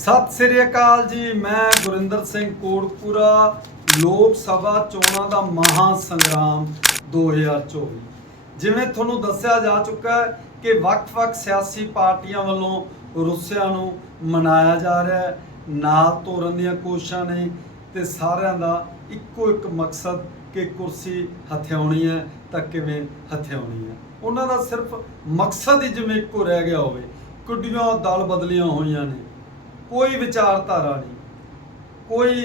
ਸਤਿ ਸ੍ਰੀ ਅਕਾਲ ਜੀ, ਮੈਂ ਗੁਰਿੰਦਰ ਸਿੰਘ ਕੋਟਪੂਰਾ, ਲੋਕ ਸਭਾ ਚੋਣਾਂ ਦਾ ਮਹਾ ਸੰਗਰਾਮ 2024 ਜਿਵੇਂ ਤੁਹਾਨੂੰ ਦੱਸਿਆ ਜਾ ਚੁੱਕਾ ਹੈ ਕਿ ਵੱਖ-ਵੱਖ ਸਿਆਸੀ ਪਾਰਟੀਆਂ ਵੱਲੋਂ ਰੁੱਸਿਆਂ ਨੂੰ ਮਨਾਇਆ ਜਾ ਰਿਹਾ ਹੈ, ਨਾਲ ਤੋਰਨ ਦੀਆਂ ਕੋਸ਼ਿਸ਼ਾਂ ਨੇ ਤੇ ਸਾਰਿਆਂ ਦਾ ਇੱਕੋ ਇੱਕ ਮਕਸਦ ਕਿ ਕੁਰਸੀ ਹਥਿਆਉਣੀ ਹੈ, ਤਾਂ ਕਿਵੇਂ ਹਥਿਆਉਣੀ ਹੈ। ਉਹਨਾਂ ਦਾ ਸਿਰਫ ਮਕਸਦ ਹੀ ਜਿਵੇਂ ਇੱਕੋ ਰਹਿ ਗਿਆ ਹੋਵੇ, ਕੁੱਡੀਆਂ, ਦਲ ਬਦਲੀਆਂ ਹੋਈਆਂ ਨੇ। ਕੋਈ ਵਿਚਾਰਧਾਰਾ ਨਹੀਂ, ਕੋਈ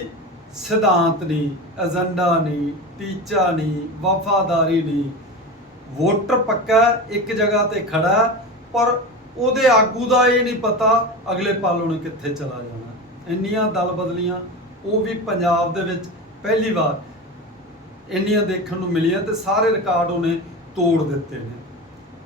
ਸਿਧਾਂਤ ਨਹੀਂ, ਏਜੰਡਾ ਨਹੀਂ, ਟੀਚਾ ਨਹੀਂ, ਵਫਾਦਾਰੀ ਨਹੀਂ। ਵੋਟਰ ਪੱਕਾ ਇੱਕ ਜਗ੍ਹਾ ਤੇ ਖੜਾ ਪਰ ਉਹਦੇ ਆਗੂ ਦਾ ਇਹ ਨਹੀਂ ਪਤਾ ਅਗਲੇ ਪਲ ਉਹਨੇ ਕਿੱਥੇ ਚਲਾ ਜਾਣਾ। ਇੰਨੀਆਂ ਦਲ ਬਦਲੀਆਂ, ਉਹ ਵੀ ਪੰਜਾਬ ਦੇ ਵਿੱਚ ਪਹਿਲੀ ਵਾਰ ਇੰਨੀਆਂ ਦੇਖਣ ਨੂੰ ਮਿਲੀਆਂ ਤੇ ਸਾਰੇ ਰਿਕਾਰਡ ਉਹਨੇ ਤੋੜ ਦਿੱਤੇ ਨੇ।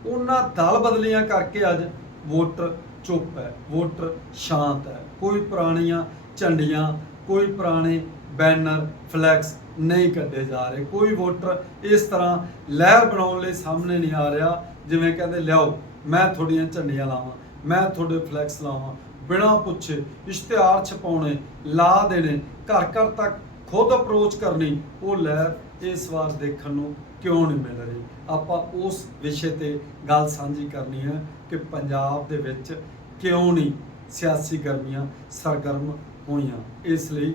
ਉਹਨਾਂ ਦਲ ਬਦਲੀਆਂ ਕਰਕੇ ਅੱਜ ਵੋਟਰ ਚੁੱਪ ਹੈ, ਵੋਟਰ ਸ਼ਾਂਤ ਹੈ। ਕੋਈ ਪੁਰਾਣੀਆਂ ਝੰਡੀਆਂ, ਕੋਈ ਪੁਰਾਣੇ ਬੈਨਰ, ਫਲੈਕਸ ਨਹੀਂ ਕੱਢੇ ਜਾ ਰਹੇ। ਕੋਈ ਵੋਟਰ ਇਸ ਤਰ੍ਹਾਂ ਲਹਿਰ ਬਣਾਉਣ ਲਈ ਸਾਹਮਣੇ ਨਹੀਂ ਆ ਰਿਹਾ, ਜਿਵੇਂ ਕਹਿੰਦੇ, ਲਿਆਓ, ਮੈਂ ਤੁਹਾਡੀਆਂ ਝੰਡੀਆਂ ਲਾਵਾਂ, ਮੈਂ ਤੁਹਾਡੇ ਫਲੈਕਸ ਲਾਵਾਂ। ਬਿਨਾਂ ਪੁੱਛੇ ਇਸ਼ਤਿਹਾਰ ਛਪਾਉਣੇ, ਲਾ ਦੇਣੇ, ਘਰ ਘਰ ਤੱਕ ਖੁਦ ਅਪਰੋਚ ਕਰਨੀ, ਉਹ ਲਹਿਰ ਇਸ ਵਾਰ ਦੇਖਣ ਨੂੰ ਕਿਉਂ ਨਹੀਂ ਮਿਲ ਰਹੀ? ਆਪਾਂ ਉਸ ਵਿਸ਼ੇ ਤੇ ਗੱਲ ਸਾਂਝੀ ਕਰਨੀ ਹੈ ਕਿ ਪੰਜਾਬ ਦੇ ਵਿੱਚ ਕਿਉਂ ਨਹੀਂ ਸਿਆਸੀ ਗਰਮੀਆਂ ਸਰਗਰਮ ਹੋਈਆਂ? ਇਸ ਲਈ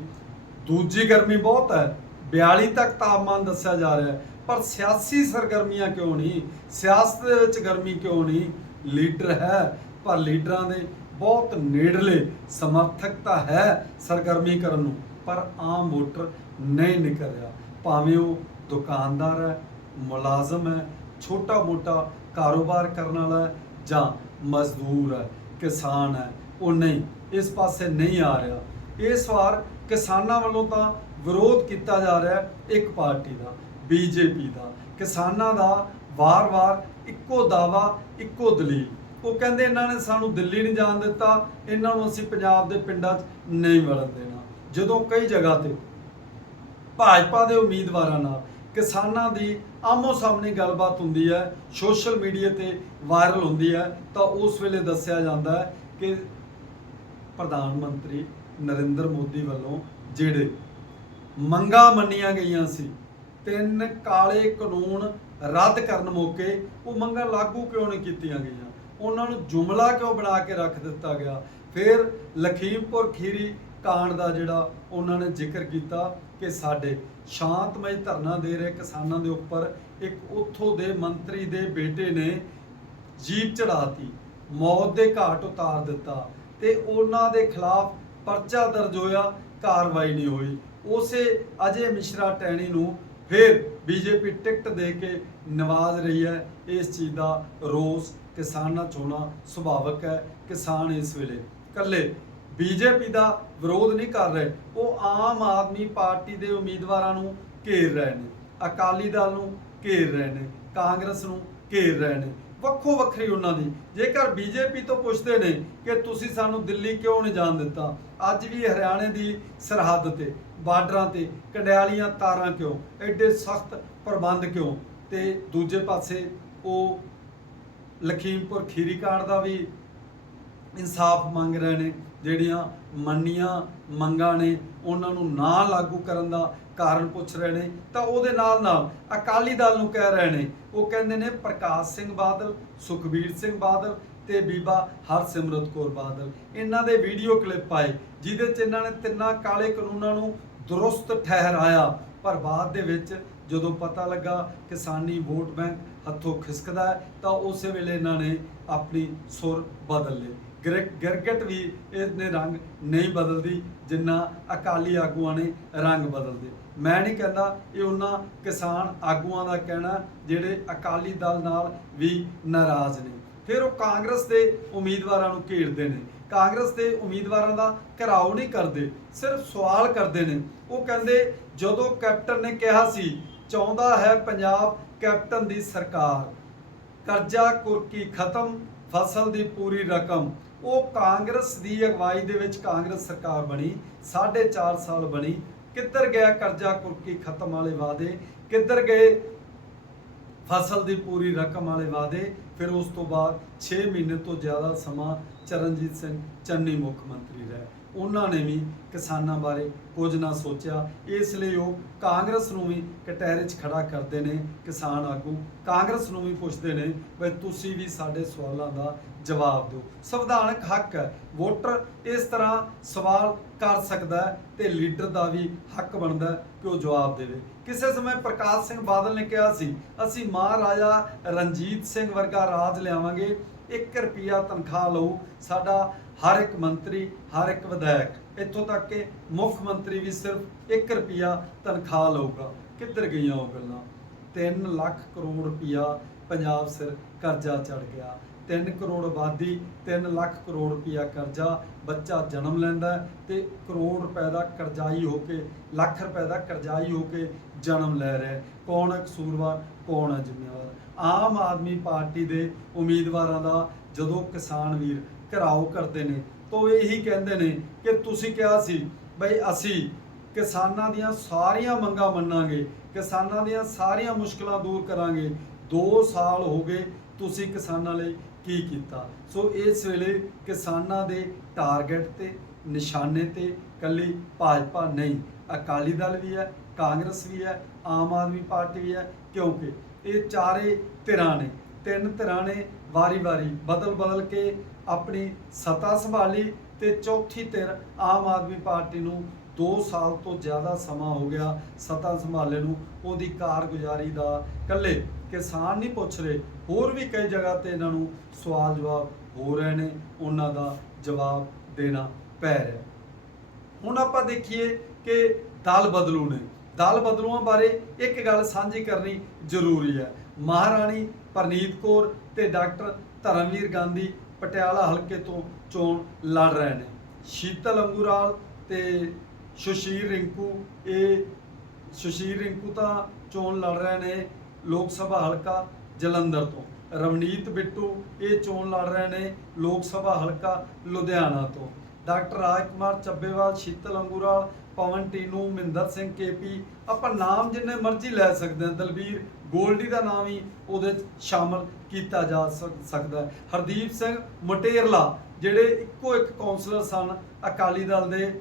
ਦੂਜੀ ਗਰਮੀ ਬਹੁਤ ਹੈ। 42 ਤੱਕ ਤਾਪਮਾਨ ਦੱਸਿਆ ਜਾ ਰਿਹਾ ਹੈ। ਪਰ ਸਿਆਸੀ ਸਰਗਰਮੀਆਂ ਕਿਉਂ ਨਹੀਂ? ਸਿਆਸਤ ਦੇ ਵਿੱਚ ਗਰਮੀ ਕਿਉਂ ਨਹੀਂ? ਲੀਡਰ ਹੈ, ਪਰ ਲੀਡਰਾਂ ਦੇ ਬਹੁਤ ਨੇੜਲੇ ਸਮਰਥਕ ਤਾਂ ਹੈ ਸਰਗਰਮੀ ਕਰਨ ਨੂੰ। ਪਰ ਆਮ ਵੋਟਰ ਨਹੀਂ ਨਿਕਲ ਰਿਹਾ। ਭਾਵੇਂ ਉਹ ਦੁਕਾਨਦਾਰ ਹੈ, ਮੁਲਾਜ਼ਮ ਹੈ ਛੋਟਾ ਮੋਟਾ ਕਾਰੋਬਾਰ ਕਰਨ ਵਾਲਾ ਹੈ ਜਾਂ ਮਜ਼ਦੂਰ ਹੈ, ਕਿਸਾਨ ਹੈ, ਉਹ ਨਹੀਂ, ਇਸ ਪਾਸੇ ਨਹੀਂ ਆ ਰਿਹਾ। ਇਸ ਵਾਰ ਕਿਸਾਨਾਂ ਵੱਲੋਂ ਤਾਂ ਵਿਰੋਧ ਕੀਤਾ ਜਾ ਰਿਹਾ ਹੈ ਇੱਕ ਪਾਰਟੀ ਦਾ ਬੀਜੇਪੀ ਦਾ। ਕਿਸਾਨਾਂ ਦਾ ਵਾਰ-ਵਾਰ ਇੱਕੋ ਦਾਵਾ ਇੱਕੋ ਦਲੀਲ। ਉਹ ਕਹਿੰਦੇ ਇਹਨਾਂ ਨੇ ਸਾਨੂੰ ਦਿੱਲੀ ਨਹੀਂ ਜਾਣ ਦਿੱਤਾ, ਇਹਨਾਂ ਨੂੰ ਅਸੀਂ ਪੰਜਾਬ ਦੇ ਪਿੰਡਾਂ 'ਚ ਨਹੀਂ ਵੜਨ ਦੇਣਾ। ਜਦੋਂ ਕਈ ਜਗ੍ਹਾ ਤੇ ਭਾਜਪਾ ਦੇ ਉਮੀਦਵਾਰਾਂ ਨਾਲ ਕਿਸਾਨਾਂ ਦੀ ਆਮੋ ਸਾਹਮਣੇ ਗੱਲਬਾਤ ਹੁੰਦੀ ਹੈ, ਸੋਸ਼ਲ ਮੀਡੀਆ ਤੇ ਵਾਇਰਲ ਹੁੰਦੀ ਹੈ, ਤਾਂ ਉਸ ਵੇਲੇ ਦੱਸਿਆ ਜਾਂਦਾ ਹੈ ਕਿ ਪ੍ਰਧਾਨ ਮੰਤਰੀ ਨਰਿੰਦਰ ਮੋਦੀ ਵੱਲੋਂ ਜਿਹੜੇ ਮੰਗਾਂ ਮੰਨੀਆਂ ਗਈਆਂ ਸੀ, ਤਿੰਨ ਕਾਲੇ ਕਾਨੂੰਨ ਰੱਦ ਕਰਨ ਮੌਕੇ ਉਹ ਮੰਗਾਂ ਲਾਗੂ ਕਿਉਂ ਨਹੀਂ ਕੀਤੀਆਂ ਗਈਆਂ? ਉਹਨਾਂ ਨੂੰ ਜੁਮਲਾ ਕਿਉਂ ਬਣਾ ਕੇ ਰੱਖ ਦਿੱਤਾ ਗਿਆ? ਫਿਰ ਲਖੀਮਪੁਰ ਖੀਰੀ ਕਾਂਡ ਦਾ ਜਿਹੜਾ ਉਹਨਾਂ ਨੇ ਜ਼ਿਕਰ ਕੀਤਾ ਕਿ ਸਾਡੇ ਸ਼ਾਂਤਮਈ ਧਰਨਾ ਦੇ ਰਹੇ ਕਿਸਾਨਾਂ ਦੇ ਉੱਪਰ ਇੱਕ ਉੱਥੋਂ ਦੇ ਮੰਤਰੀ ਦੇ ਬੇਟੇ ਨੇ ਜੀਪ ਚੜਾਤੀ ਮੌਤ ਦੇ ਘਾਟ ਉਤਾਰ ਦਿੱਤਾ ਤੇ ਉਹਨਾਂ ਦੇ ਖਿਲਾਫ ਪਰਚਾ ਦਰਜ ਹੋਇਆ, ਕਾਰਵਾਈ ਨਹੀਂ ਹੋਈ। ਉਸੇ ਅਜੇ ਮਿਸ਼ਰਾ ਟੈਣੀ ਨੂੰ ਫਿਰ ਬੀਜੇਪੀ ਟਿਕਟ ਦੇ ਕੇ ਨਵਾਜ਼ ਰਹੀ ਹੈ। ਇਸ ਚੀਜ਼ ਦਾ ਰੋਸ ਕਿਸਾਨਾਂ 'ਚ ਹੋਣਾ ਸੁਭਾਵਕ ਹੈ। ਕਿਸਾਨ ਇਸ ਵੇਲੇ ਇਕੱਲੇ ਬੀਜੇਪੀ ਦਾ ਵਿਰੋਧ ਨਹੀਂ ਕਰ ਰਹੇ, ਉਹ ਆਮ ਆਦਮੀ ਪਾਰਟੀ ਦੇ ਉਮੀਦਵਾਰਾਂ ਨੂੰ ਘੇਰ ਰਹੇ ਨੇ, ਅਕਾਲੀ ਦਲ ਨੂੰ ਘੇਰ ਰਹੇ ਨੇ, ਕਾਂਗਰਸ ਨੂੰ ਘੇਰ ਰਹੇ ਨੇ, ਵੱਖੋ ਵੱਖਰੀ ਉਹਨਾਂ ਦੀ। ਜੇਕਰ ਬੀਜੇਪੀ ਤੋਂ ਪੁੱਛਦੇ ਨੇ ਕਿ ਤੁਸੀਂ ਸਾਨੂੰ ਦਿੱਲੀ ਕਿਉਂ ਨਹੀਂ ਜਾਣ ਦਿੱਤਾ, ਅੱਜ ਵੀ ਹਰਿਆਣੇ ਦੀ ਸਰਹੱਦ ਤੇ, ਬਾਰਡਰਾਂ ਤੇ, ਕੰਡਿਆਲੀਆਂ ਤਾਰਾਂ ਕਿਉਂ, ਐਡੇ ਸਖਤ ਪ੍ਰਬੰਧ ਕਿਉਂ, ਤੇ ਦੂਜੇ ਪਾਸੇ ਉਹ ਲਖੀਮਪੁਰ ਖੀਰੀ ਕਾਂਡ ਦਾ ਵੀ ਇਨਸਾਫ ਮੰਗ ਰਹੇ ਨੇ, ਜਿਹੜੀਆਂ ਮੰਨੀਆਂ ਮੰਗਾਂ ਨੇ, ਉਹਨਾਂ ਨੂੰ ਨਾ ਲਾਗੂ ਕਰਨ ਦਾ ਕਾਰਨ ਪੁੱਛ ਰਹੇ ਨੇ। ਤਾਂ ਉਹਦੇ ਨਾਲ ਨਾਲ ਅਕਾਲੀ ਦਲ ਨੂੰ ਕਹਿ ਰਹੇ ਨੇ, ਉਹ ਕਹਿੰਦੇ ਨੇ ਪ੍ਰਕਾਸ਼ ਸਿੰਘ ਬਾਦਲ, ਸੁਖਬੀਰ ਸਿੰਘ ਬਾਦਲ ਤੇ ਬੀਬਾ ਹਰਸਿਮਰਤ ਕੌਰ ਬਾਦਲ। ਇਹਨਾਂ ਦੇ ਵੀਡੀਓ ਕਲਿੱਪ ਆਏ, ਜਿਹਦੇ 'ਚ ਇਹਨਾਂ ਨੇ ਤਿੰਨਾਂ ਕਾਲੇ ਕਾਨੂੰਨਾਂ ਨੂੰ ਦਰੁਸਤ ਠਹਿਰਾਇਆ। ਪਰ ਬਾਅਦ ਦੇ ਵਿੱਚ ਜਦੋਂ ਪਤਾ ਲੱਗਾ ਕਿਸਾਨੀ ਵੋਟ ਬੈਂਕ ਹੱਥੋਂ ਖਿਸਕਦਾ ਤਾਂ ਉਸੇ ਵੇਲੇ ਇਹਨਾਂ ਨੇ ਆਪਣੀ ਸੁਰ ਬਦਲ ਲਏ ਗਿਰਗਟ ਵੀ ਇਹਨੇ ਰੰਗ ਨਹੀਂ ਬਦਲਦੀ, ਜਿੰਨਾ ਅਕਾਲੀ ਆਗੂਆਂ ਨੇ ਰੰਗ ਬਦਲਦੇ। ਮੈਂ ਨਹੀਂ ਕਹਿੰਦਾ ਇਹ ਉਹਨਾਂ ਕਿਸਾਨ ਆਗੂਆਂ ਦਾ ਕਹਿਣਾ, ਜਿਹੜੇ ਅਕਾਲੀ ਦਲ ਨਾਲ ਵੀ ਨਾਰਾਜ਼ ਨੇ। ਫਿਰ ਉਹ ਕਾਂਗਰਸ ਦੇ ਉਮੀਦਵਾਰਾਂ ਨੂੰ ਘੇਰਦੇ ਨੇ। ਕਾਂਗਰਸ ਦੇ ਉਮੀਦਵਾਰਾਂ ਦਾ ਘਰਾਓ ਨਹੀਂ ਕਰਦੇ, ਸਿਰਫ ਸਵਾਲ ਕਰਦੇ ਨੇ। ਉਹ ਕਹਿੰਦੇ, ਜਦੋਂ ਕੈਪਟਨ ਨੇ ਕਿਹਾ ਸੀ, ਚਾਹੁੰਦਾ ਹੈ ਪੰਜਾਬ ਕੈਪਟਨ ਦੀ ਸਰਕਾਰ, ਕਰਜ਼ਾ ਕੁਰਕੀ ਖਤਮ, ਫਸਲ ਦੀ ਪੂਰੀ ਰਕਮ। ਉਹ ਕਾਂਗਰਸ ਦੀ ਅਗਵਾਈ ਦੇ ਵਿੱਚ ਕਾਂਗਰਸ ਸਰਕਾਰ ਬਣੀ 4.5 ਸਾਲ ਬਣੀ। ਕਿੱਧਰ ਗਿਆ ਕਰਜ਼ਾ ਕੁਰਕੀ ਖਤਮ ਵਾਲੇ ਵਾਅਦੇ? ਕਿੱਧਰ ਗਏ ਫਸਲ ਦੀ ਪੂਰੀ ਰਕਮ ਵਾਲੇ ਵਾਅਦੇ? ਫਿਰ ਉਸ ਤੋਂ ਬਾਅਦ 6 ਮਹੀਨੇ ਤੋਂ ਜ਼ਿਆਦਾ ਸਮਾਂ ਚਰਨਜੀਤ ਸਿੰਘ ਚੰਨੀ ਮੁੱਖ ਮੰਤਰੀ ਰਹੇ। ਉਹਨਾਂ ਨੇ ਵੀ ਕਿਸਾਨਾਂ ਬਾਰੇ ਕੁਝ ਨਾ ਸੋਚਿਆ। ਇਸ ਲਈ ਉਹ ਕਾਂਗਰਸ ਨੂੰ ਵੀ ਕਟਹਿਰੇ 'ਚ ਖੜਾ ਕਰਦੇ ਨੇ ਕਿਸਾਨ ਆਗੂ। ਕਾਂਗਰਸ ਨੂੰ ਵੀ ਪੁੱਛਦੇ ਨੇ ਵੀ ਤੁਸੀਂ ਵੀ ਸਾਡੇ ਸਵਾਲਾਂ ਦਾ ਜਵਾਬ ਦਿਓ। ਸੰਵਿਧਾਨਕ ਹੱਕ ਹੈ। ਵੋਟਰ ਇਸ ਤਰ੍ਹਾਂ ਸਵਾਲ ਕਰ ਸਕਦਾ ਹੈ ਤੇ ਲੀਡਰ ਦਾ ਵੀ ਹੱਕ ਬਣਦਾ ਕਿ ਉਹ ਜਵਾਬ ਦੇਵੇ। ਕਿਸੇ ਸਮੇਂ ਪ੍ਰਕਾਸ਼ ਸਿੰਘ ਬਾਦਲ ਨੇ ਕਿਹਾ ਸੀ, ਅਸੀਂ ਮਹਾਰਾਜਾ ਰਣਜੀਤ ਸਿੰਘ ਵਰਗਾ ਰਾਜ ਲਿਆਵਾਂਗੇ। 1 ਰੁਪਿਆ ਤਨਖਾਹ ਲਊ, ਸਾਡਾ ਹਰ ਇੱਕ ਮੰਤਰੀ, ਹਰ ਇੱਕ ਵਿਧਾਇਕ, ਇੱਥੋਂ ਤੱਕ ਕਿ ਮੁੱਖ ਮੰਤਰੀ ਵੀ ਸਿਰਫ 1 ਰੁਪਿਆ ਤਨਖਾਹ ਲਊਗਾ। ਕਿੱਧਰ ਗਈਆਂ ਉਹ ਗੱਲਾਂ? 3 ਲੱਖ ਕਰੋੜ ਰੁਪਿਆ ਪੰਜਾਬ ਸਿਰ ਕਰਜ਼ਾ ਚੜ ਗਿਆ। 3 ਕਰੋੜ ਆਬਾਦੀ 3 ਲੱਖ ਕਰੋੜ ਰੁਪਿਆ ਕਰਜ਼ਾ, ਬੱਚਾ ਜਨਮ ਲੈਂਦਾ ਹੈ ਤੇ ਕਰੋੜ ਰੁਪਏ ਦਾ ਕਰਜ਼ਾਈ ਹੋ ਕੇ, ਲੱਖ ਰੁਪਏ ਦਾ ਕਰਜ਼ਾਈ ਹੋ ਕੇ ਜਨਮ ਲੈ ਰਿਹਾ ਕੌਣ ਹੈ ਕਸੂਰਵਾਰ? ਕੌਣ ਹੈ ਜ਼ਿੰਮੇਵਾਰ? ਆਮ ਆਦਮੀ ਪਾਰਟੀ ਦੇ ਉਮੀਦਵਾਰਾਂ ਦਾ ਜਦੋਂ ਕਿਸਾਨ ਵੀਰ ਘਰਾਓ ਕਰਦੇ ਨੇ, ਤਾਂ ਉਹ ਇਹੀ ਕਹਿੰਦੇ ਨੇ ਕਿ ਤੁਸੀਂ ਕਿਹਾ ਸੀ ਬਈ ਅਸੀਂ ਕਿਸਾਨਾਂ ਦੀਆਂ ਸਾਰੀਆਂ ਮੰਗਾਂ ਮੰਨਾਂਗੇ, ਕਿਸਾਨਾਂ ਦੀਆਂ ਸਾਰੀਆਂ ਮੁਸ਼ਕਲਾਂ ਦੂਰ ਕਰਾਂਗੇ 2 ਸਾਲ ਹੋ ਗਏ ਤੁਸੀਂ ਕਿਸਾਨਾਂ ਲਈ ਕੀ ਕੀਤਾ? ਸੋ ਇਸ ਵੇਲੇ ਕਿਸਾਨਾਂ ਦੇ ਟਾਰਗੇਟ ਤੇ, ਨਿਸ਼ਾਨੇ ਤੇ ਕੱਲੀ ਭਾਜਪਾ ਨਹੀਂ, ਅਕਾਲੀ ਦਲ ਵੀ ਹੈ, ਕਾਂਗਰਸ ਵੀ ਹੈ, ਆਮ ਆਦਮੀ ਪਾਰਟੀ ਵੀ ਹੈ, ਕਿਉਂਕਿ ਇਹ ਚਾਰੇ ਧਿਰਾਂ ਨੇ, ਤਿੰਨ ਧਿਰਾਂ ਨੇ ਵਾਰੀ-ਵਾਰੀ ਬਦਲ-ਬਦਲ ਕੇ ਆਪਣੀ ਸੱਤਾ ਸੰਭਾਲੀ ਤੇ ਚੌਥੀ ਧਿਰ ਆਮ ਆਦਮੀ ਪਾਰਟੀ ਨੂੰ 2 ਸਾਲ ਤੋਂ ਜ਼ਿਆਦਾ ਸਮਾਂ ਹੋ ਗਿਆ ਸੱਤਾ ਸੰਭਾਲੇ ਨੂੰ, ਉਹਦੀ ਕਾਰਗੁਜ਼ਾਰੀ ਦਾ ਕੱਲੇ ਕਿਸਾਨ ਨਹੀਂ ਪੁੱਛ ਰਹੇ, ਹੋਰ ਵੀ ਕਈ ਜਗ੍ਹਾ ਤੇ ਇਹਨਾਂ ਨੂੰ ਸਵਾਲ ਜਵਾਬ ਹੋ ਰਹੇ ਨੇ, ਉਹਨਾਂ ਦਾ ਜਵਾਬ ਦੇਣਾ ਪੈ ਰਿਹਾ। ਹੁਣ ਆਪਾਂ ਦੇਖੀਏ ਕਿ ਦਲ ਬਦਲੂ ਨੇ। ਦਲ ਬਦਲੂਆਂ ਬਾਰੇ ਇੱਕ ਗੱਲ ਸਾਂਝੀ ਕਰਨੀ ਜ਼ਰੂਰੀ ਹੈ। ਮਹਾਰਾਣੀ ਪਰਨੀਤ ਕੌਰ ਤੇ ਡਾਕਟਰ ਧਰਮਵੀਰ ਗਾਂਧੀ ਪਟਿਆਲਾ ਹਲਕੇ ਤੋਂ ਚੋਣ ਲੜ ਰਹੇ ਨੇ। ਸ਼ੀਤਲ ਅੰਗੂਰਾਲ ਤੇ ਸੁਸ਼ੀਰ ਰਿੰਕੂ, ਇਹ ਸੁਸ਼ੀਰ ਰਿੰਕੂ ਤਾਂ ਚੋਣ ਲੜ ਰਹੇ ਨੇ ਲੋਕ ਸਭਾ ਹਲਕਾ ਜਲੰਧਰ ਤੋਂ। ਰਵਨੀਤ ਬਿੱਟੂ, ਇਹ ਚੋਣ ਲੜ ਰਹੇ ਨੇ ਲੋਕ ਸਭਾ ਹਲਕਾ ਲੁਧਿਆਣਾ ਤੋਂ। Doctor Raj Kumar Chabbewal, Sheetal Angural Pawan Tinu Mahinder Singh K P ਆਪਾਂ ਨਾਮ ਜਿੰਨੇ ਮਰਜ਼ੀ ਲੈ ਸਕਦੇ ਹਾਂ, ਦਲਬੀਰ ਗੋਲਡੀ ਦਾ ਨਾਮ ਹੀ ਉਹਦੇ 'ਚ ਸ਼ਾਮਲ ਕੀਤਾ ਜਾ ਸਕਦਾ ਹਰਦੀਪ ਸਿੰਘ ਮਟੇਰਲਾ, ਜਿਹੜੇ ਇੱਕੋ ਇੱਕ ਕਾਉਂਸਲਰ ਸਨ ਅਕਾਲੀ ਦਲ ਦੇ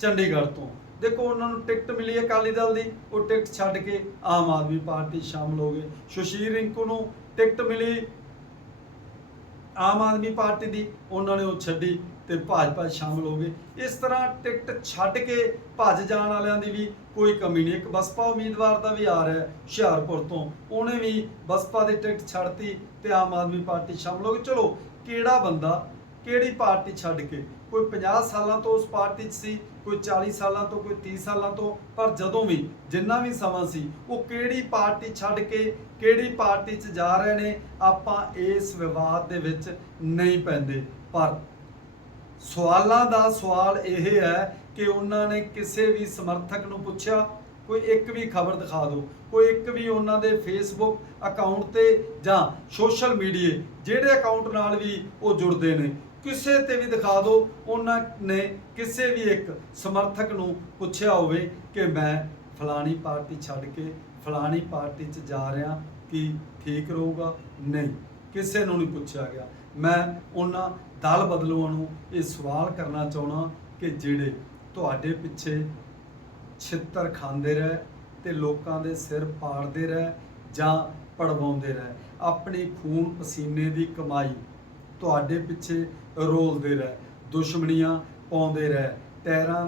ਚੰਡੀਗੜ੍ਹ ਤੋਂ। ਦੇਖੋ ਉਹਨਾਂ ਨੂੰ ਟਿਕਟ ਮਿਲੀ ਅਕਾਲੀ ਦਲ ਦੀ, ਉਹ ਟਿਕਟ ਛੱਡ ਕੇ ਆਮ ਆਦਮੀ ਪਾਰਟੀ ਸ਼ਾਮਲ ਹੋ ਗਏ। ਸੁਸ਼ੀਰ ਰਿੰਕੂ ਨੂੰ ਟਿਕਟ ਮਿਲੀ ਆਮ ਆਦਮੀ ਪਾਰਟੀ ਦੀ, ਉਹਨਾਂ ਨੇ ਉਹ ਛੱਡੀ ਤੇ ਭਾਜਪਾ 'ਚ ਸ਼ਾਮਲ ਹੋ ਗਏ ਇਸ ਤਰ੍ਹਾਂ ਟਿਕਟ ਛੱਡ ਕੇ ਭੱਜ ਜਾਣ ਵਾਲਿਆਂ ਦੀ ਵੀ ਕੋਈ ਕਮੀ ਨਹੀਂ। ਇੱਕ ਬਸਪਾ ਉਮੀਦਵਾਰ ਦਾ ਵੀ ਆ ਰਿਹਾ ਹੁਸ਼ਿਆਰਪੁਰ ਤੋਂ। ਉਹਨੇ ਵੀ ਬਸਪਾ ਦੀ ਟਿਕਟ ਛੱਡਤੀ ਤੇ ਆਮ ਆਦਮੀ ਪਾਰਟੀ ਸ਼ਾਮਲ ਹੋ ਗਈ। ਚਲੋ, ਕਿਹੜਾ ਬੰਦਾ, ਕਿਹੜੀ ਪਾਰਟੀ ਛੱਡ ਕੇ? ਕੋਈ 50 ਸਾਲਾਂ ਤੋਂ ਉਸ ਪਾਰਟੀ 'ਚ ਸੀ, ਕੋਈ 40 ਸਾਲਾਂ ਤੋਂ, ਕੋਈ 30 ਸਾਲਾਂ ਤੋਂ, ਪਰ ਜਦੋਂ ਵੀ, ਜਿੰਨਾ ਵੀ ਸਮਾਂ ਸੀ, ਉਹ ਕਿਹੜੀ ਪਾਰਟੀ ਛੱਡ ਕੇ, ਕਿਹੜੀ ਪਾਰਟੀ 'ਚ ਜਾ ਰਹੇ ਨੇ, ਆਪਾਂ ਇਸ ਵਿਵਾਦ ਦੇ ਵਿੱਚ ਨਹੀਂ ਪੈਂਦੇ। ਪਰ ਸਵਾਲਾਂ ਦਾ ਸਵਾਲ ਇਹ ਹੈ ਕਿ ਉਹਨਾਂ ਨੇ ਕਿਸੇ ਵੀ ਸਮਰਥਕ ਨੂੰ ਪੁੱਛਿਆ? ਕੋਈ ਇੱਕ ਵੀ ਖਬਰ ਦਿਖਾ ਦਿਓ। ਕੋਈ ਇੱਕ ਵੀ ਉਹਨਾਂ ਦੇ ਫੇਸਬੁੱਕ ਅਕਾਊਂਟ ਤੇ ਜਾਂ ਸੋਸ਼ਲ ਮੀਡੀਆ ਜਿਹੜੇ ਅਕਾਊਂਟ ਨਾਲ ਵੀ ਉਹ ਜੁੜਦੇ ਨੇ, ਕਿਸੇ ਤੇ ਵੀ ਦਿਖਾ ਦਿਓ। ਉਹਨਾਂ ਨੇ ਕਿਸੇ ਵੀ ਇੱਕ ਸਮਰਥਕ ਨੂੰ ਪੁੱਛਿਆ ਹੋਵੇ ਕਿ ਮੈਂ ਫਲਾਣੀ ਪਾਰਟੀ ਛੱਡ ਕੇ ਫਲਾਣੀ ਪਾਰਟੀ 'ਚ ਜਾ ਰਿਹਾ, ਕਿ ਠੀਕ ਰਹੂਗਾ? ਨਹੀਂ, ਕਿਸੇ ਨੂੰ ਨਹੀਂ ਪੁੱਛਿਆ ਗਿਆ। ਮੈਂ ਉਹਨਾਂ ਦਲ ਬਦਲੂਆਂ ਨੂੰ ਇਹ ਸਵਾਲ ਕਰਨਾ ਚਾਹਣਾ ਕਿ ਜਿਹੜੇ ਤੁਹਾਡੇ ਪਿੱਛੇ ਛਿੱਤਰ ਖਾਂਦੇ ਰਹੇ ਤੇ ਲੋਕਾਂ ਦੇ ਸਿਰ ਪਾੜਦੇ ਰਹੇ ਜਾਂ ਪੜਵਾਉਂਦੇ ਰਹੇ, ਆਪਣੀ ਖੂਨ ਪਸੀਨੇ ਦੀ ਕਮਾਈ ਤੁਹਾਡੇ ਪਿੱਛੇ ਰੋਲਦੇ ਰਹੇ, ਦੁਸ਼ਮਣੀਆਂ ਪਾਉਂਦੇ ਰਹੇ, ਟੈਰਾਂ,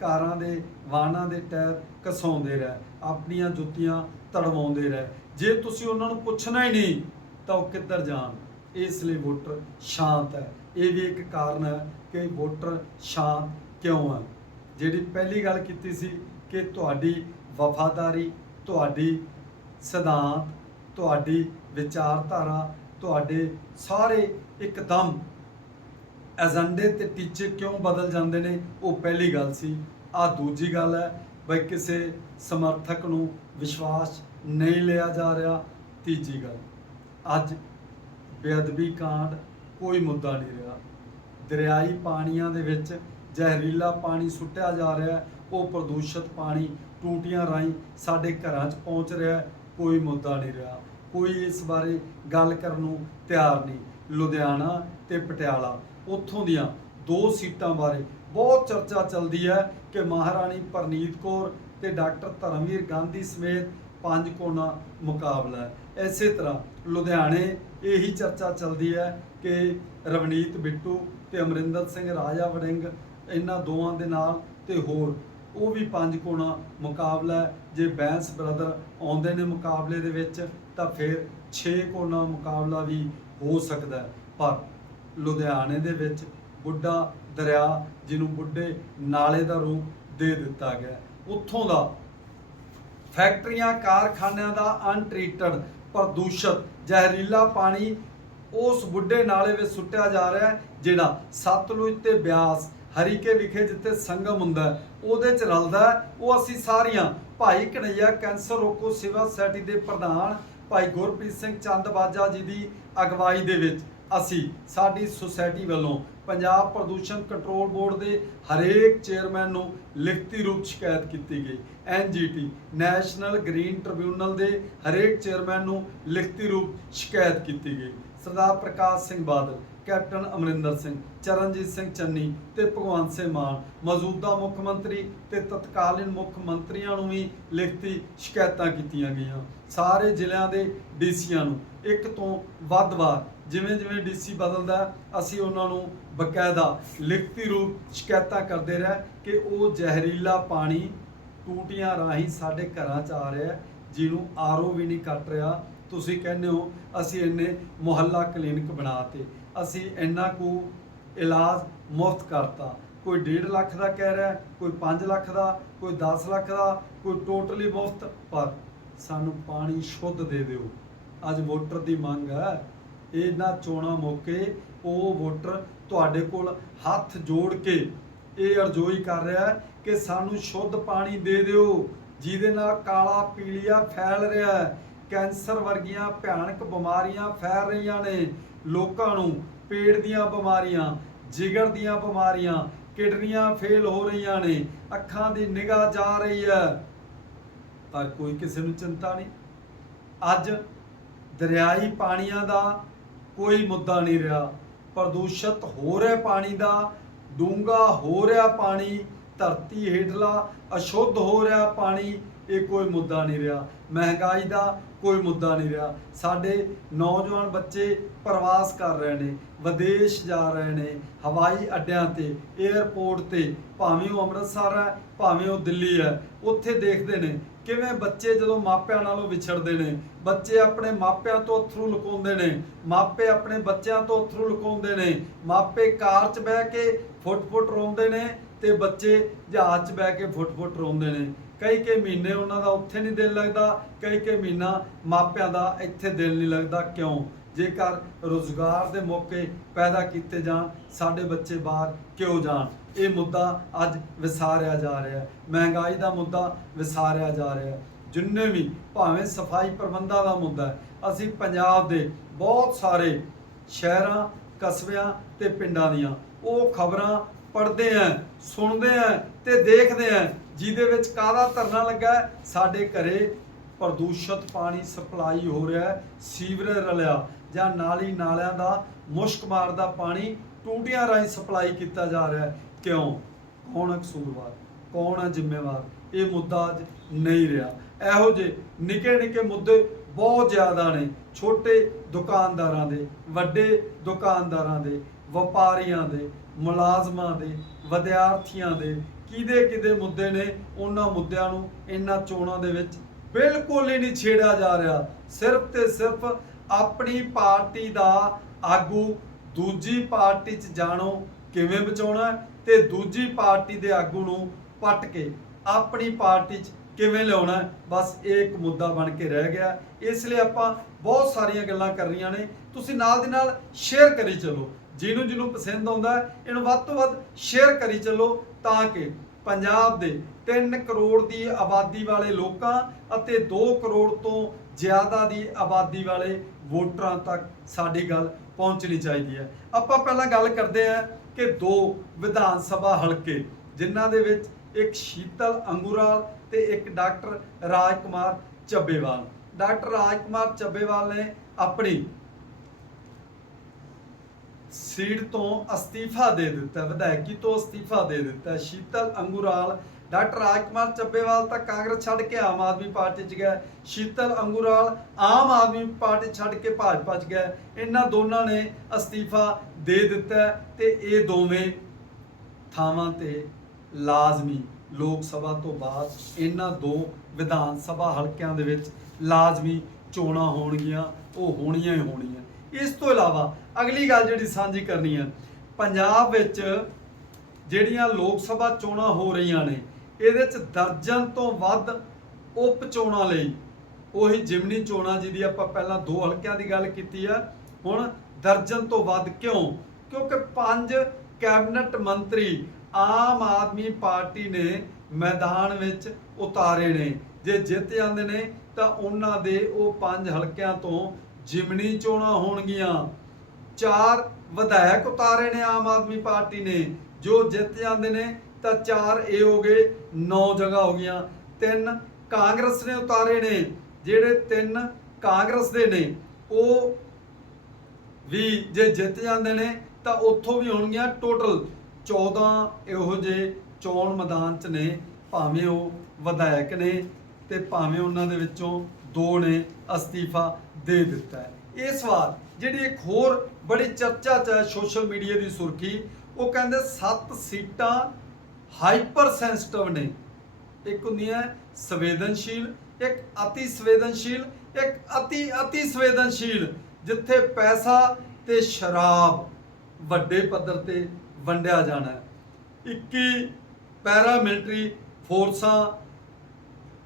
ਕਾਰਾਂ ਦੇ ਵਾਹਨਾਂ ਦੇ ਟਾਇਰ ਘਸਾਉਂਦੇ ਰਹੇ, ਆਪਣੀਆਂ ਜੁੱਤੀਆਂ ਤੜਵਾਉਂਦੇ ਰਹੇ। ਜੇ ਤੁਸੀਂ ਉਹਨਾਂ ਨੂੰ ਪੁੱਛਣਾ ਹੀ ਨਹੀਂ, ਤਾਂ ਉਹ ਕਿੱਧਰ ਜਾਣ? ਇਸ ਲਈ ਵੋਟਰ ਸ਼ਾਂਤ ਹੈ। ਇਹ ਵੀ ਇੱਕ ਕਾਰਨ ਹੈ ਕਿ ਵੋਟਰ ਸ਼ਾਂਤ ਕਿਉਂ ਹੈ? ਜਿਹੜੀ ਪਹਿਲੀ ਗੱਲ ਕੀਤੀ ਸੀ ਕਿ ਤੁਹਾਡੀ ਵਫਾਦਾਰੀ, ਤੁਹਾਡੀ ਸਿਧਾਂਤ, ਤੁਹਾਡੀ ਵਿਚਾਰਧਾਰਾ, ਤੁਹਾਡੇ ਸਾਰੇ ਇੱਕਦਮ ਏਜੰਡੇ ਤੇ ਟੀਚੇ ਕਿਉਂ ਬਦਲ ਜਾਂਦੇ ਨੇ, ਉਹ ਪਹਿਲੀ ਗੱਲ ਸੀ। ਆ ਦੂਜੀ ਗੱਲ ਹੈ ਬਈ ਕਿਸੇ ਸਮਰਥਕ ਨੂੰ ਵਿਸ਼ਵਾਸ ਨਹੀਂ ਲਿਆ ਜਾ ਰਿਹਾ। ਤੀਜੀ ਗੱਲ, ਅੱਜ ਬੇਅਦਬੀ ਕਾਂਡ ਕੋਈ ਮੁੱਦਾ ਨਹੀਂ ਰਿਹਾ। ਦਰਿਆਈ ਪਾਣੀਆਂ ਦੇ ਵਿੱਚ ਜ਼ਹਿਰੀਲਾ ਪਾਣੀ ਸੁੱਟਿਆ ਜਾ ਰਿਹਾ ਹੈ ਉਹ ਪ੍ਰਦੂਸ਼ਿਤ ਪਾਣੀ ਟੂਟੀਆਂ ਰਾਹੀਂ ਸਾਡੇ ਘਰਾਂ 'ਚ ਪਹੁੰਚ ਰਿਹਾ ਹੈ ਕੋਈ ਮੁੱਦਾ ਨਹੀਂ ਰਿਹਾ। ਕੋਈ ਇਸ ਬਾਰੇ ਗੱਲ ਕਰਨ ਨੂੰ ਤਿਆਰ ਨਹੀਂ। ਲੁਧਿਆਣਾ ਤੇ ਪਟਿਆਲਾ, ਉੱਥੋਂ ਦੀਆਂ ਦੋ ਸੀਟਾਂ ਬਾਰੇ ਬਹੁਤ ਚਰਚਾ ਚੱਲਦੀ ਹੈ ਕਿ ਮਹਾਰਾਣੀ ਪਰਨੀਤ ਕੌਰ ਤੇ ਡਾਕਟਰ ਧਰਮਵੀਰ ਗਾਂਧੀ ਸਮੇਤ ਪੰਜ ਕੋਨਾ ਮੁਕਾਬਲਾ ਹੈ। ਇਸੇ ਤਰ੍ਹਾਂ ਲੁਧਿਆਣੇ, ਇਹੀ ਚਰਚਾ ਚੱਲਦੀ ਹੈ ਕਿ ਰਵਨੀਤ ਬਿੱਟੂ ਤੇ ਅਮਰਿੰਦਰ ਸਿੰਘ, ਰਾਜਾ ਵੜਿੰਗ, ਇਹਨਾਂ ਦੋਵਾਂ ਦੇ ਨਾਲ ਤੇ ਹੋਰ ਉਹ ਵੀ ਪੰਜ ਕੋਣਾ ਮੁਕਾਬਲਾ ਜੇ ਬੈਂਸ ਬ੍ਰਦਰ ਆਉਂਦੇ ਨੇ ਮੁਕਾਬਲੇ ਦੇ ਵਿੱਚ, ਤਾਂ ਫਿਰ 6 ਕੋਣਾ ਮੁਕਾਬਲਾ ਵੀ ਹੋ ਸਕਦਾ ਪਰ ਲੁਧਿਆਣੇ ਦੇ ਵਿੱਚ ਬੁੱਢਾ ਦਰਿਆ, ਜਿਹਨੂੰ ਬੁੱਢੇ ਨਾਲੇ ਦਾ ਰੂਪ ਦੇ ਦਿੱਤਾ ਗਿਆ ਉੱਥੋਂ ਦਾ ਫੈਕਟਰੀਆਂ, ਕਾਰਖਾਨਿਆਂ ਦਾ ਅਨਟ੍ਰੀਟਡ ਪ੍ਰਦੂਸ਼ਿਤ ਜ਼ਹਿਰੀਲਾ ਪਾਣੀ ਉਸ ਬੁੱਢੇ ਨਾਲੇ ਵਿੱਚ ਸੁੱਟਿਆ ਜਾ ਰਿਹਾ ਹੈ, ਜਿਹੜਾ ਸਤਲੁਜ ਤੇ ਬਿਆਸ ਹਰੀਕੇ ਵਿਖੇ ਜਿੱਥੇ ਸੰਗਮ ਹੁੰਦਾ ਉਹਦੇ ਚ ਰਲਦਾ ਉਹ ਅਸੀਂ ਸਾਰੀਆਂ ਭਾਈ ਕਨਈਆ ਕੈਂਸਰ ਰੋਕੋ ਸੇਵਾ ਸੋਸਾਇਟੀ ਦੇ ਪ੍ਰਧਾਨ ਭਾਈ ਗੁਰਪ੍ਰੀਤ ਸਿੰਘ ਚੰਦ ਬਾਜਾ ਜੀ ਦੀ ਅਗਵਾਈ ਦੇ ਵਿੱਚ ਅਸੀਂ, ਸਾਡੀ ਸੁਸਾਇਟੀ ਵੱਲੋਂ ਪੰਜਾਬ ਪ੍ਰਦੂਸ਼ਣ ਕੰਟਰੋਲ ਬੋਰਡ ਦੇ ਹਰੇਕ ਚੇਅਰਮੈਨ ਨੂੰ ਲਿਖਤੀ ਰੂਪ ਸ਼ਿਕਾਇਤ ਕੀਤੀ ਗਈ। ਐਨਜੀਟੀ ਨੈਸ਼ਨਲ ਗ੍ਰੀਨ ਟ੍ਰਿਬਿਊਨਲ ਦੇ ਹਰੇਕ ਚੇਅਰਮੈਨ ਨੂੰ ਲਿਖਤੀ ਰੂਪ ਸ਼ਿਕਾਇਤ ਕੀਤੀ ਗਈ। ਸਰਦਾਰ ਪ੍ਰਕਾਸ਼ ਸਿੰਘ ਬਾਦਲ ਕੈਪਟਨ ਅਮਰਿੰਦਰ ਸਿੰਘ ਚਰਨਜੀਤ ਸਿੰਘ ਚੰਨੀ ਤੇ ਭਗਵੰਤ ਸਿੰਘ ਮਾਨ ਮੌਜੂਦਾ ਮੁੱਖ ਮੰਤਰੀ ਤੇ ਤਤਕਾਲੀਨ ਮੁੱਖ ਮੰਤਰੀਆਂ ਨੂੰ ਵੀ ਲਿਖਤੀ ਸ਼ਿਕਾਇਤਾਂ ਕੀਤੀਆਂ ਗਈਆਂ। ਸਾਰੇ ਜ਼ਿਲ੍ਹਿਆਂ ਦੇ ਡੀਸੀਆਂ ਨੂੰ ਇੱਕ ਤੋਂ ਵੱਧ ਵਾਰ ਜਿਵੇਂ ਜਿਵੇਂ ਡੀਸੀ ਬਦਲਦਾ ਅਸੀਂ ਉਹਨਾਂ ਨੂੰ ਬਕਾਇਦਾ ਲਿਖਤੀ ਰੂਪ ਸ਼ਿਕਾਇਤਾਂ ਕਰਦੇ ਰਹੇ ਕਿ ਉਹ ਜ਼ਹਿਰੀਲਾ ਪਾਣੀ ਟੂਟੀਆਂ ਰਾਹੀਂ ਸਾਡੇ ਘਰਾਂ 'ਚ ਆ ਰਿਹਾ ਹੈ, ਜਿਹਨੂੰ ਆਰਓ ਵੀ ਨਹੀਂ ਕੱਟ ਰਿਹਾ। ਤੁਸੀਂ ਕਹਿੰਦੇ ਹੋ ਅਸੀਂ ਇੰਨੇ ਮੁਹੱਲਾ ਕਲੀਨਿਕ ਬਣਾਤੇ ਅਸੀਂ ਇੰਨਾ ਕੁ ਇਲਾਜ ਮੁਫਤ ਕਰਤਾ। ਕੋਈ 1.5 ਲੱਖ ਦਾ ਕਹਿ ਰਿਹਾ, ਕੋਈ 5 ਲੱਖ ਦਾ, ਕੋਈ 10 ਲੱਖ ਦਾ, ਕੋਈ ਟੋਟਲੀ ਮੁਫਤ, ਪਰ ਸਾਨੂੰ ਪਾਣੀ ਸ਼ੁੱਧ ਦੇ ਦਿਓ। ਅੱਜ ਵੋਟਰ ਦੀ ਮੰਗ ਹੈ ਇਹਨਾਂ ਚੋਣਾਂ ਮੌਕੇ ਉਹ ਵੋਟਰ ਤੁਹਾਡੇ ਕੋਲ ਹੱਥ ਜੋੜ ਕੇ ਇਹ ਅਰਜ਼ੋਈ ਕਰ ਰਿਹਾ ਹੈ ਕਿ ਸਾਨੂੰ ਸ਼ੁੱਧ ਪਾਣੀ ਦੇ ਦਿਓ, ਜਿਹਦੇ ਨਾਲ ਕਾਲਾ ਪੀਲੀਆ ਫੈਲ ਰਿਹਾ ਹੈ, ਕੈਂਸਰ ਵਰਗੀਆਂ ਭਿਆਨਕ ਬਿਮਾਰੀਆਂ ਫੈਲ ਰਹੀਆਂ ਨੇ। ਲੋਕਾਂ ਨੂੰ, ਪੇਟ ਦੀਆਂ ਬਿਮਾਰੀਆਂ, ਜਿਗਰ ਦੀਆਂ ਬਿਮਾਰੀਆਂ, ਕਿਡਨੀਆਂ ਫੇਲ ਹੋ ਰਹੀਆਂ ਨੇ, ਅੱਖਾਂ ਦੀ ਨਿਗਾਹ ਜਾ ਰਹੀ ਹੈ। ਪਰ ਕੋਈ ਕਿਸੇ ਨੂੰ ਚਿੰਤਾ ਨਹੀਂ। ਅੱਜ ਦਰਿਆਈ ਪਾਣੀਆਂ ਦਾ ਕੋਈ ਮੁੱਦਾ ਨਹੀਂ ਰਿਹਾ। ਪ੍ਰਦੂਸ਼ਿਤ ਹੋ ਰਿਹਾ ਪਾਣੀ ਦਾ, ਡੂੰਘਾ ਹੋ ਰਿਹਾ ਪਾਣੀ, ਧਰਤੀ ਹੇਠਲਾ ਅਸ਼ੁੱਧ ਹੋ ਰਿਹਾ ਪਾਣੀ, ਇਹ ਕੋਈ ਮੁੱਦਾ ਨਹੀਂ ਰਿਹਾ। ਮਹਿੰਗਾਈ ਦਾ ਕੋਈ ਮੁੱਦਾ ਨਹੀਂ ਰਿਹਾ। ਸਾਡੇ ਨੌਜਵਾਨ ਬੱਚੇ ਪ੍ਰਵਾਸ ਕਰ ਰਹੇ ਨੇ, ਵਿਦੇਸ਼ ਜਾ ਰਹੇ ਨੇ, ਹਵਾਈ ਅੱਡਿਆਂ ਤੇ 에ਅਰਪੋਰਟ ਤੇ, ਭਾਵੇਂ ਉਹ ਅੰਮ੍ਰਿਤਸਰ ਹੈ, ਭਾਵੇਂ ਉਹ ਦਿੱਲੀ ਹੈ, ਉੱਥੇ ਦੇਖਦੇ ਨੇ ਕਿਵੇਂ ਬੱਚੇ ਜਦੋਂ ਮਾਪਿਆਂ ਨਾਲੋਂ ਵਿਛੜਦੇ ਨੇ, ਬੱਚੇ ਆਪਣੇ ਮਾਪਿਆਂ ਤੋਂ ਅਥਰੂ ਲੁਕਾਉਂਦੇ ਨੇ, ਮਾਪੇ ਆਪਣੇ ਬੱਚਿਆਂ ਤੋਂ ਅਥਰੂ ਲੁਕਾਉਂਦੇ ਨੇ, ਮਾਪੇ ਕਾਰ 'ਚ ਬਹਿ ਕੇ ਫੁੱਟ-ਫੁੱਟ ਰੋਂਦੇ ਨੇ ਤੇ ਬੱਚੇ ਜਹਾਜ਼ 'ਚ ਬਹਿ ਕੇ ਫੁੱਟ-ਫੁੱਟ ਰੋਂਦੇ ਨੇ। ਕਈ ਕਈ ਮਹੀਨੇ ਉਹਨਾਂ ਦਾ ਉੱਥੇ ਨਹੀਂ ਦਿਲ ਲੱਗਦਾ ਕਈ ਕਈ ਮਹੀਨਾ ਮਾਪਿਆਂ ਦਾ ਇੱਥੇ ਦਿਲ ਨਹੀਂ ਲੱਗਦਾ। ਕਿਉਂ? ਜੇਕਰ ਰੋਜ਼ਗਾਰ ਦੇ ਮੌਕੇ ਪੈਦਾ ਕੀਤੇ ਜਾਣ, ਸਾਡੇ ਬੱਚੇ ਬਾਹਰ ਕਿਉਂ ਜਾਣ? ਇਹ ਮੁੱਦਾ ਅੱਜ ਵਿਸਾਰਿਆ ਜਾ ਰਿਹਾ ਹੈ। ਮਹਿੰਗਾਈ ਦਾ ਮੁੱਦਾ ਵਿਸਾਰਿਆ ਜਾ ਰਿਹਾ ਹੈ। ਜਿੰਨੇ ਵੀ ਭਾਵੇਂ ਸਫ਼ਾਈ ਪ੍ਰਬੰਧਾਂ ਦਾ ਮੁੱਦਾ ਹੈ, ਅਸੀਂ ਪੰਜਾਬ ਦੇ ਬਹੁਤ ਸਾਰੇ ਸ਼ਹਿਰਾਂ, ਕਸਬਿਆਂ ਤੇ ਪਿੰਡਾਂ ਦੀਆਂ ਉਹ ਖਬਰਾਂ ਪੜ੍ਹਦੇ ਆਂ ਸੁਣਦੇ ਆਂ ਤੇ ਦੇਖਦੇ ਆਂ ਜਿਹਦੇ ਵਿੱਚ ਕਾਹਦਾ ਧਰਨਾ ਲੱਗਾ ਸਾਡੇ ਘਰੇ ਪ੍ਰਦੂਸ਼ਿਤ ਪਾਣੀ ਸਪਲਾਈ ਹੋ ਰਿਹਾ ਹੈ, ਸੀਵਰੇਜ ਰਲਿਆ, ਜਾਂ ਨਾਲੀ ਨਾਲਿਆਂ ਦਾ ਮੁਸ਼ਕ ਮਾਰਦਾ ਪਾਣੀ ਟੂਟੀਆਂ ਰਾਹੀਂ ਸਪਲਾਈ ਕੀਤਾ ਜਾ ਰਿਹਾ ਹੈ। ਕਿਉਂ? ਕੌਣ ਕਸੂਰਵਾਰ? ਕੌਣ ਹੈ ਜ਼ਿੰਮੇਵਾਰ? ਇਹ ਮੁੱਦਾ ਅੱਜ ਨਹੀਂ ਰਿਹਾ। ਇਹੋ ਜਿਹੇ ਨਿੱਕੇ ਨਿੱਕੇ ਮੁੱਦੇ ਬਹੁਤ ਜ਼ਿਆਦਾ ਨੇ ਛੋਟੇ ਦੁਕਾਨਦਾਰਾਂ ਦੇ, ਵੱਡੇ ਦੁਕਾਨਦਾਰਾਂ ਦੇ, ਵਪਾਰੀਆਂ ਦੇ, ਮੁਲਾਜ਼ਮਾਂ ਦੇ, ਵਿਦਿਆਰਥੀਆਂ ਦੇ ਕਿਹਦੇ ਕਿਹਦੇ ਮੁੱਦੇ ਨੇ, ਉਹਨਾਂ ਮੁੱਦਿਆਂ ਨੂੰ ਇਹਨਾਂ ਚੋਣਾਂ ਦੇ ਵਿੱਚ ਬਿਲਕੁਲ ਹੀ ਨਹੀਂ ਛੇੜਿਆ ਜਾ ਰਿਹਾ। ਸਿਰਫ ਤੇ ਸਿਰਫ ਆਪਣੀ ਪਾਰਟੀ ਦਾ ਆਗੂ ਦੂਜੀ ਪਾਰਟੀ 'ਚ ਜਾਣੋ ਕਿਵੇਂ ਬਚਾਉਣਾ ਹੈ ਤੇ ਦੂਜੀ ਪਾਰਟੀ ਦੇ ਆਗੂ ਨੂੰ ਪੱਟ ਕੇ ਆਪਣੀ ਪਾਰਟੀ 'ਚ ਕਿਵੇਂ ਲਿਆਉਣਾ ਬਸ ਇਹ ਇੱਕ ਮੁੱਦਾ ਬਣ ਕੇ ਰਹਿ ਗਿਆ। ਇਸ ਲਈ ਆਪਾਂ ਬਹੁਤ ਸਾਰੀਆਂ ਗੱਲਾਂ ਕਰ ਰਹੀਆਂ ਨੇ। ਤੁਸੀਂ ਨਾਲ ਦੀ ਨਾਲ ਸ਼ੇਅਰ ਕਰੀ ਚੱਲੋ। ਜਿਹਨੂੰ ਜਿਹਨੂੰ ਪਸੰਦ ਆਉਂਦਾ ਇਹਨੂੰ ਵੱਧ ਤੋਂ ਵੱਧ ਸ਼ੇਅਰ ਕਰੀ ਚੱਲੋ ਤਾਂ ਕਿ ਪੰਜਾਬ ਦੇ 3 ਕਰੋੜ ਦੀ ਆਬਾਦੀ ਵਾਲੇ ਲੋਕਾਂ ਅਤੇ 2 ਕਰੋੜ ਤੋਂ ਜ਼ਿਆਦਾ ਦੀ ਆਬਾਦੀ ਵਾਲੇ ਵੋਟਰਾਂ ਤੱਕ ਸਾਡੀ ਗੱਲ ਪਹੁੰਚਣੀ ਚਾਹੀਦੀ ਹੈ। ਆਪਾਂ ਪਹਿਲਾਂ ਗੱਲ ਕਰਦੇ ਹਾਂ ਕਿ ਦੋ ਵਿਧਾਨ ਸਭਾ ਹਲਕੇ, ਜਿਨ੍ਹਾਂ ਦੇ ਵਿੱਚ ਇੱਕ ਸ਼ੀਤਲ ਅੰਗੂਰਾਲ ਤੇ ਇੱਕ ਡਾਕਟਰ ਰਾਜ ਕੁਮਾਰ ਚੱਬੇਵਾਲ। ਡਾਕਟਰ ਰਾਜ ਕੁਮਾਰ ਚੱਬੇਵਾਲ ਨੇ ਆਪਣੀ ਸੀਟ ਤੋਂ ਅਸਤੀਫਾ ਦੇ ਦਿੱਤਾ, ਵਿਧਾਇਕੀ ਤੋਂ ਅਸਤੀਫਾ ਦੇ ਦਿੱਤਾ। ਸ਼ੀਤਲ ਅੰਗੂਰਾਲ, ਡਾਕਟਰ ਰਾਜਕੁਮਾਰ ਚੱਬੇਵਾਲ ਤਾਂ ਕਾਂਗਰਸ ਛੱਡ ਕੇ ਆਮ ਆਦਮੀ ਪਾਰਟੀ 'ਚ ਗਿਆ। ਸ਼ੀਤਲ ਅੰਗੂਰਾਲ ਆਮ ਆਦਮੀ ਪਾਰਟੀ ਛੱਡ ਕੇ ਭਾਜਪਾ 'ਚ ਗਿਆ। ਇਹਨਾਂ ਦੋਨਾਂ ਨੇ ਅਸਤੀਫਾ ਦੇ ਦਿੱਤਾ ਹੈ ਤੇ ਇਹ ਦੋਵੇਂ ਥਾਵਾਂ ਤੇ ਲਾਜ਼ਮੀ ਲੋਕ ਸਭਾ ਤੋਂ ਬਾਅਦ ਇਹਨਾਂ ਦੋ ਵਿਧਾਨ ਸਭਾ ਹਲਕਿਆਂ ਦੇ ਵਿੱਚ ਲਾਜ਼ਮੀ ਚੋਣਾਂ ਹੋਣਗੀਆਂ, ਉਹ ਹੋਣੀਆਂ ਹੀ ਹੋਣੀਆਂ। ਇਸ ਤੋਂ ਇਲਾਵਾ ਅਗਲੀ ਗੱਲ ਜਿਹੜੀ ਸਾਂਝੀ ਕਰਨੀ ਹੈ ਪੰਜਾਬ ਵਿੱਚ ਜਿਹੜੀਆਂ ਲੋਕ ਸਭਾ ਚੋਣਾਂ ਹੋ ਰਹੀਆਂ ਨੇ, ਇਹਦੇ ਚ ਦਰਜਨ ਤੋਂ ਵੱਧ ਉਪ ਚੋਣਾਂ ਲਈ ਉਹੀ ਜਿਮਨੀ ਚੋਣਾਂ ਜਿਹਦੀ ਆਪਾਂ ਪਹਿਲਾਂ ਦੋ ਹਲਕਿਆਂ ਦੀ ਗੱਲ ਕੀਤੀ ਆ, ਹੁਣ ਦਰਜਨ ਤੋਂ ਵੱਧ ਕਿਉਂ? ਕਿਉਂਕਿ ਪੰਜ ਕੈਬਨਿਟ ਮੰਤਰੀ ਆਮ ਆਦਮੀ ਪਾਰਟੀ ਨੇ ਮੈਦਾਨ ਵਿੱਚ ਉਤਾਰੇ ਨੇ। ਜੇ ਜਿੱਤ ਜਾਂਦੇ ਨੇ, ਤਾਂ ਉਹਨਾਂ ਦੇ ਉਹ ਪੰਜ ਹਲਕਿਆਂ ਤੋਂ ਜਿਮਨੀ ਚੋਣਾਂ ਹੋਣਗੀਆਂ। ਚਾਰ ਵਿਧਾਇਕ ਉਤਾਰੇ ਨੇ ਆਮ ਆਦਮੀ ਪਾਰਟੀ ਨੇ, ਜੋ ਜਿੱਤ ਜਾਂਦੇ ਨੇ, ਤਾਂ ਚਾਰ ਇਹ ਹੋ ਗਏ 9 ਜਗ੍ਹਾ ਹੋ ਗਈਆਂ। ਤਿੰਨ ਕਾਂਗਰਸ ਨੇ ਉਤਾਰੇ ਨੇ, ਜਿਹੜੇ ਤਿੰਨ ਕਾਂਗਰਸ ਦੇ ਨੇ, ਉਹ ਵੀ ਜੇ ਜਿੱਤ ਜਾਂਦੇ ਨੇ, ਤਾਂ ਉੱਥੋਂ ਵੀ ਹੋਣਗੀਆਂ ਟੋਟਲ 14 ਇਹੋ ਜਿਹੇ ਚੋਣ ਮੈਦਾਨ ਚ ਨੇ, ਭਾਵੇਂ ਉਹ ਵਿਧਾਇਕ ਨੇ, ਤੇ ਭਾਵੇਂ ਉਹਨਾਂ ਦੇ ਵਿੱਚੋਂ ਦੋ ਨੇ ਅਸਤੀਫਾ ਦੇ ਦਿੱਤਾ ਹੈ। ਇਸ ਵਾਰ ਜਿਹੜੀ ਇੱਕ ਹੋਰ ਬੜੀ ਚਰਚਾ ਚ ਹੈ ਸੋਸ਼ਲ ਮੀਡੀਆ ਦੀ ਸੁਰਖੀ, ਉਹ ਕਹਿੰਦੇ 7 ਸੀਟਾਂ ਹਾਈਪਰ ਸੈਂਸਿਟਿਵ ਨੇ। ਇੱਕ ਹੁੰਦੀਆਂ ਸੰਵੇਦਨਸ਼ੀਲ, ਇੱਕ ਅਤੀ ਸੰਵੇਦਨਸ਼ੀਲ ਇੱਕ ਅਤੀ ਅਤੀ ਸੰਵੇਦਨਸ਼ੀਲ ਜਿੱਥੇ ਪੈਸਾ ਤੇ ਸ਼ਰਾਬ ਵੱਡੇ ਪੱਧਰ ਤੇ ਵੰਡਿਆ ਜਾਣਾ ਹੈ। 21 ਪੈਰਾਮਿਲਟਰੀ ਫੋਰਸਾਂ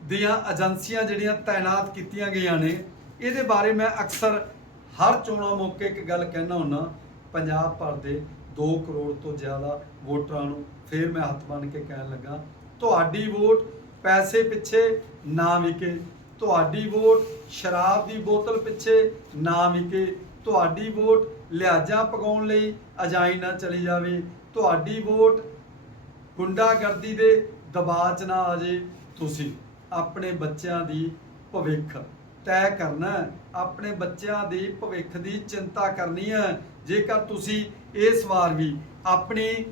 ਦੀਆਂ ਏਜੰਸੀਆਂ ਜਿਹੜੀਆਂ ਤਾਇਨਾਤ ਕੀਤੀਆਂ ਗਈਆਂ ਨੇ, ਇਹਦੇ ਬਾਰੇ ਮੈਂ ਅਕਸਰ ਹਰ ਚੋਣਾਂ ਮੌਕੇ ਇੱਕ ਗੱਲ ਕਹਿਣਾ ਹੁੰਨਾ ਪੰਜਾਬ ਭਰ ਦੇ 2 ਕਰੋੜ ਤੋਂ ਜ਼ਿਆਦਾ ਵੋਟਰਾਂ ਨੂੰ ਫਿਰ ਮੈਂ ਹੱਥ ਬੰਨ ਕੇ ਕਹਿਣ ਲੱਗਾ, ਤੁਹਾਡੀ ਵੋਟ ਪੈਸੇ ਪਿੱਛੇ, ਨਾ ਵਿਕੇ। ਤੁਹਾਡੀ ਵੋਟ ਸ਼ਰਾਬ ਦੀ ਬੋਤਲ ਪਿੱਛੇ, ਨਾ ਵਿਕੇ। ਤੁਹਾਡੀ ਵੋਟ ਲਿਆਜਾਂ ਪਕਾਉਣ ਲਈ ਅਜਾਈ ਨਾ ਚਲੀ ਜਾਵੇ। ਤੁਹਾਡੀ ਵੋਟ ਗੁੰਡਾਗਰਦੀ ਦੇ ਦਬਾਅ 'ਚ ਨਾ ਆ ਜੇ ਤੁਸੀਂ ਆਪਣੇ ਬੱਚਿਆਂ ਦੀ ਭਵਿੱਖ ਤੈਅ ਕਰਨਾ। ਆਪਣੇ ਬੱਚਿਆਂ ਦੀ ਭਵਿੱਖ ਦੀ ਚਿੰਤਾ ਕਰਨੀ ਹੈ। ਜੇਕਰ ਤੁਸੀਂ ਇਸ ਵਾਰ ਵੀ ਆਪਣੀ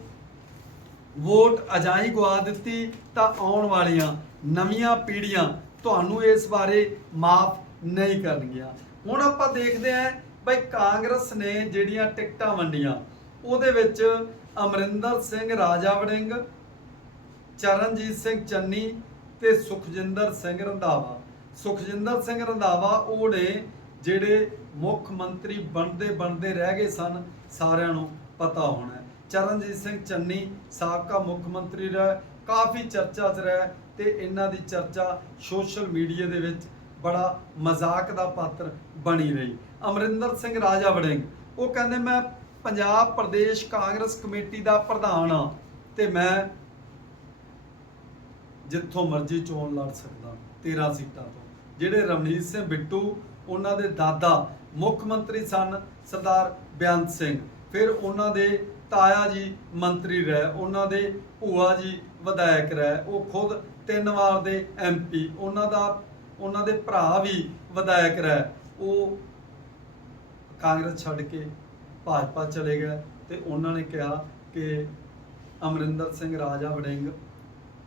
ਵੋਟ ਅਜਾਈ ਗਵਾ ਦਿੱਤੀ, ਤਾਂ ਆਉਣ ਵਾਲੀਆਂ ਨਵੀਆਂ ਪੀੜ੍ਹੀਆਂ ਤੁਹਾਨੂੰ ਇਸ ਬਾਰੇ ਮਾਫ ਨਹੀਂ ਕਰਨਗੀਆਂ। ਹੁਣ ਆਪਾਂ ਦੇਖਦੇ ਹਾਂ ਬਈ ਕਾਂਗਰਸ ਨੇ ਜਿਹੜੀਆਂ ਟਿਕਟਾਂ ਵੰਡੀਆਂ, ਉਹਦੇ ਵਿੱਚ ਅਮਰਿੰਦਰ ਸਿੰਘ, ਰਾਜਾ ਵੜਿੰਗ, ਚਰਨਜੀਤ ਸਿੰਘ ਚੰਨੀ ਤੇ ਸੁਖਜਿੰਦਰ ਸਿੰਘ ਰੰਧਾਵਾ। ਸੁਖਜਿੰਦਰ ਸਿੰਘ ਰੰਧਾਵਾ ਉਹ ਨੇ ਜਿਹੜੇ ਮੁੱਖ ਮੰਤਰੀ ਬਣਦੇ ਬਣਦੇ ਰਹਿ ਗਏ ਸਨ, ਸਾਰਿਆਂ ਨੂੰ ਪਤਾ ਹੋਣਾ ਚਰਨਜੀਤ ਸਿੰਘ ਚੰਨੀ ਸਾਬਕਾ ਮੁੱਖ ਮੰਤਰੀ ਰਹਿ, ਕਾਫੀ ਚਰਚਾ 'ਚ ਰਹਿ ਤੇ ਇਹਨਾਂ ਦੀ ਚਰਚਾ ਸੋਸ਼ਲ ਮੀਡੀਆ ਦੇ ਵਿੱਚ ਬੜਾ ਮਜ਼ਾਕ ਦਾ ਪਾਤਰ ਬਣੀ ਰਹੀ। ਅਮਰਿੰਦਰ ਸਿੰਘ ਰਾਜਾ ਵੜਿੰਗ, ਉਹ ਕਹਿੰਦੇ, ਮੈਂ ਪੰਜਾਬ ਪ੍ਰਦੇਸ਼ ਕਾਂਗਰਸ ਕਮੇਟੀ ਦਾ ਪ੍ਰਧਾਨ ਆ ਤੇ ਮੈਂ ਜਿੱਥੋਂ ਮਰਜ਼ੀ ਚੋਣ ਲੜ ਸਕਦਾ 13 ਸੀਟਾਂ ਤੋਂ। ਜਿਹੜੇ ਰਵਨੀਤ ਸਿੰਘ ਬਿੱਟੂ, ਉਹਨਾਂ ਦੇ ਦਾਦਾ ਮੁੱਖ ਮੰਤਰੀ ਸਨ ਸਰਦਾਰ ਬੇਅੰਤ ਸਿੰਘ। ਫਿਰ ਉਹਨਾਂ ਦੇ ਤਾਇਆ ਜੀ ਮੰਤਰੀ ਰਹਿ, ਉਹਨਾਂ ਦੇ ਭੂਆ ਜੀ ਵਿਧਾਇਕ ਰਹਿ। ਉਹ ਖੁਦ ਤਿੰਨ ਵਾਰ ਦੇ ਐਮਪੀ ਉਹਨਾਂ ਦਾ, ਉਹਨਾਂ ਦੇ ਭਰਾ ਵੀ ਵਿਧਾਇਕ ਰਹਿ। ਉਹ ਕਾਂਗਰਸ ਛੱਡ ਕੇ ਭਾਜਪਾ ਚਲੇ ਗਏ ਤੇ ਉਹਨਾਂ ਨੇ ਕਿਹਾ ਕਿ ਅਮਰਿੰਦਰ ਸਿੰਘ ਰਾਜਾ ਵੜਿੰਗ,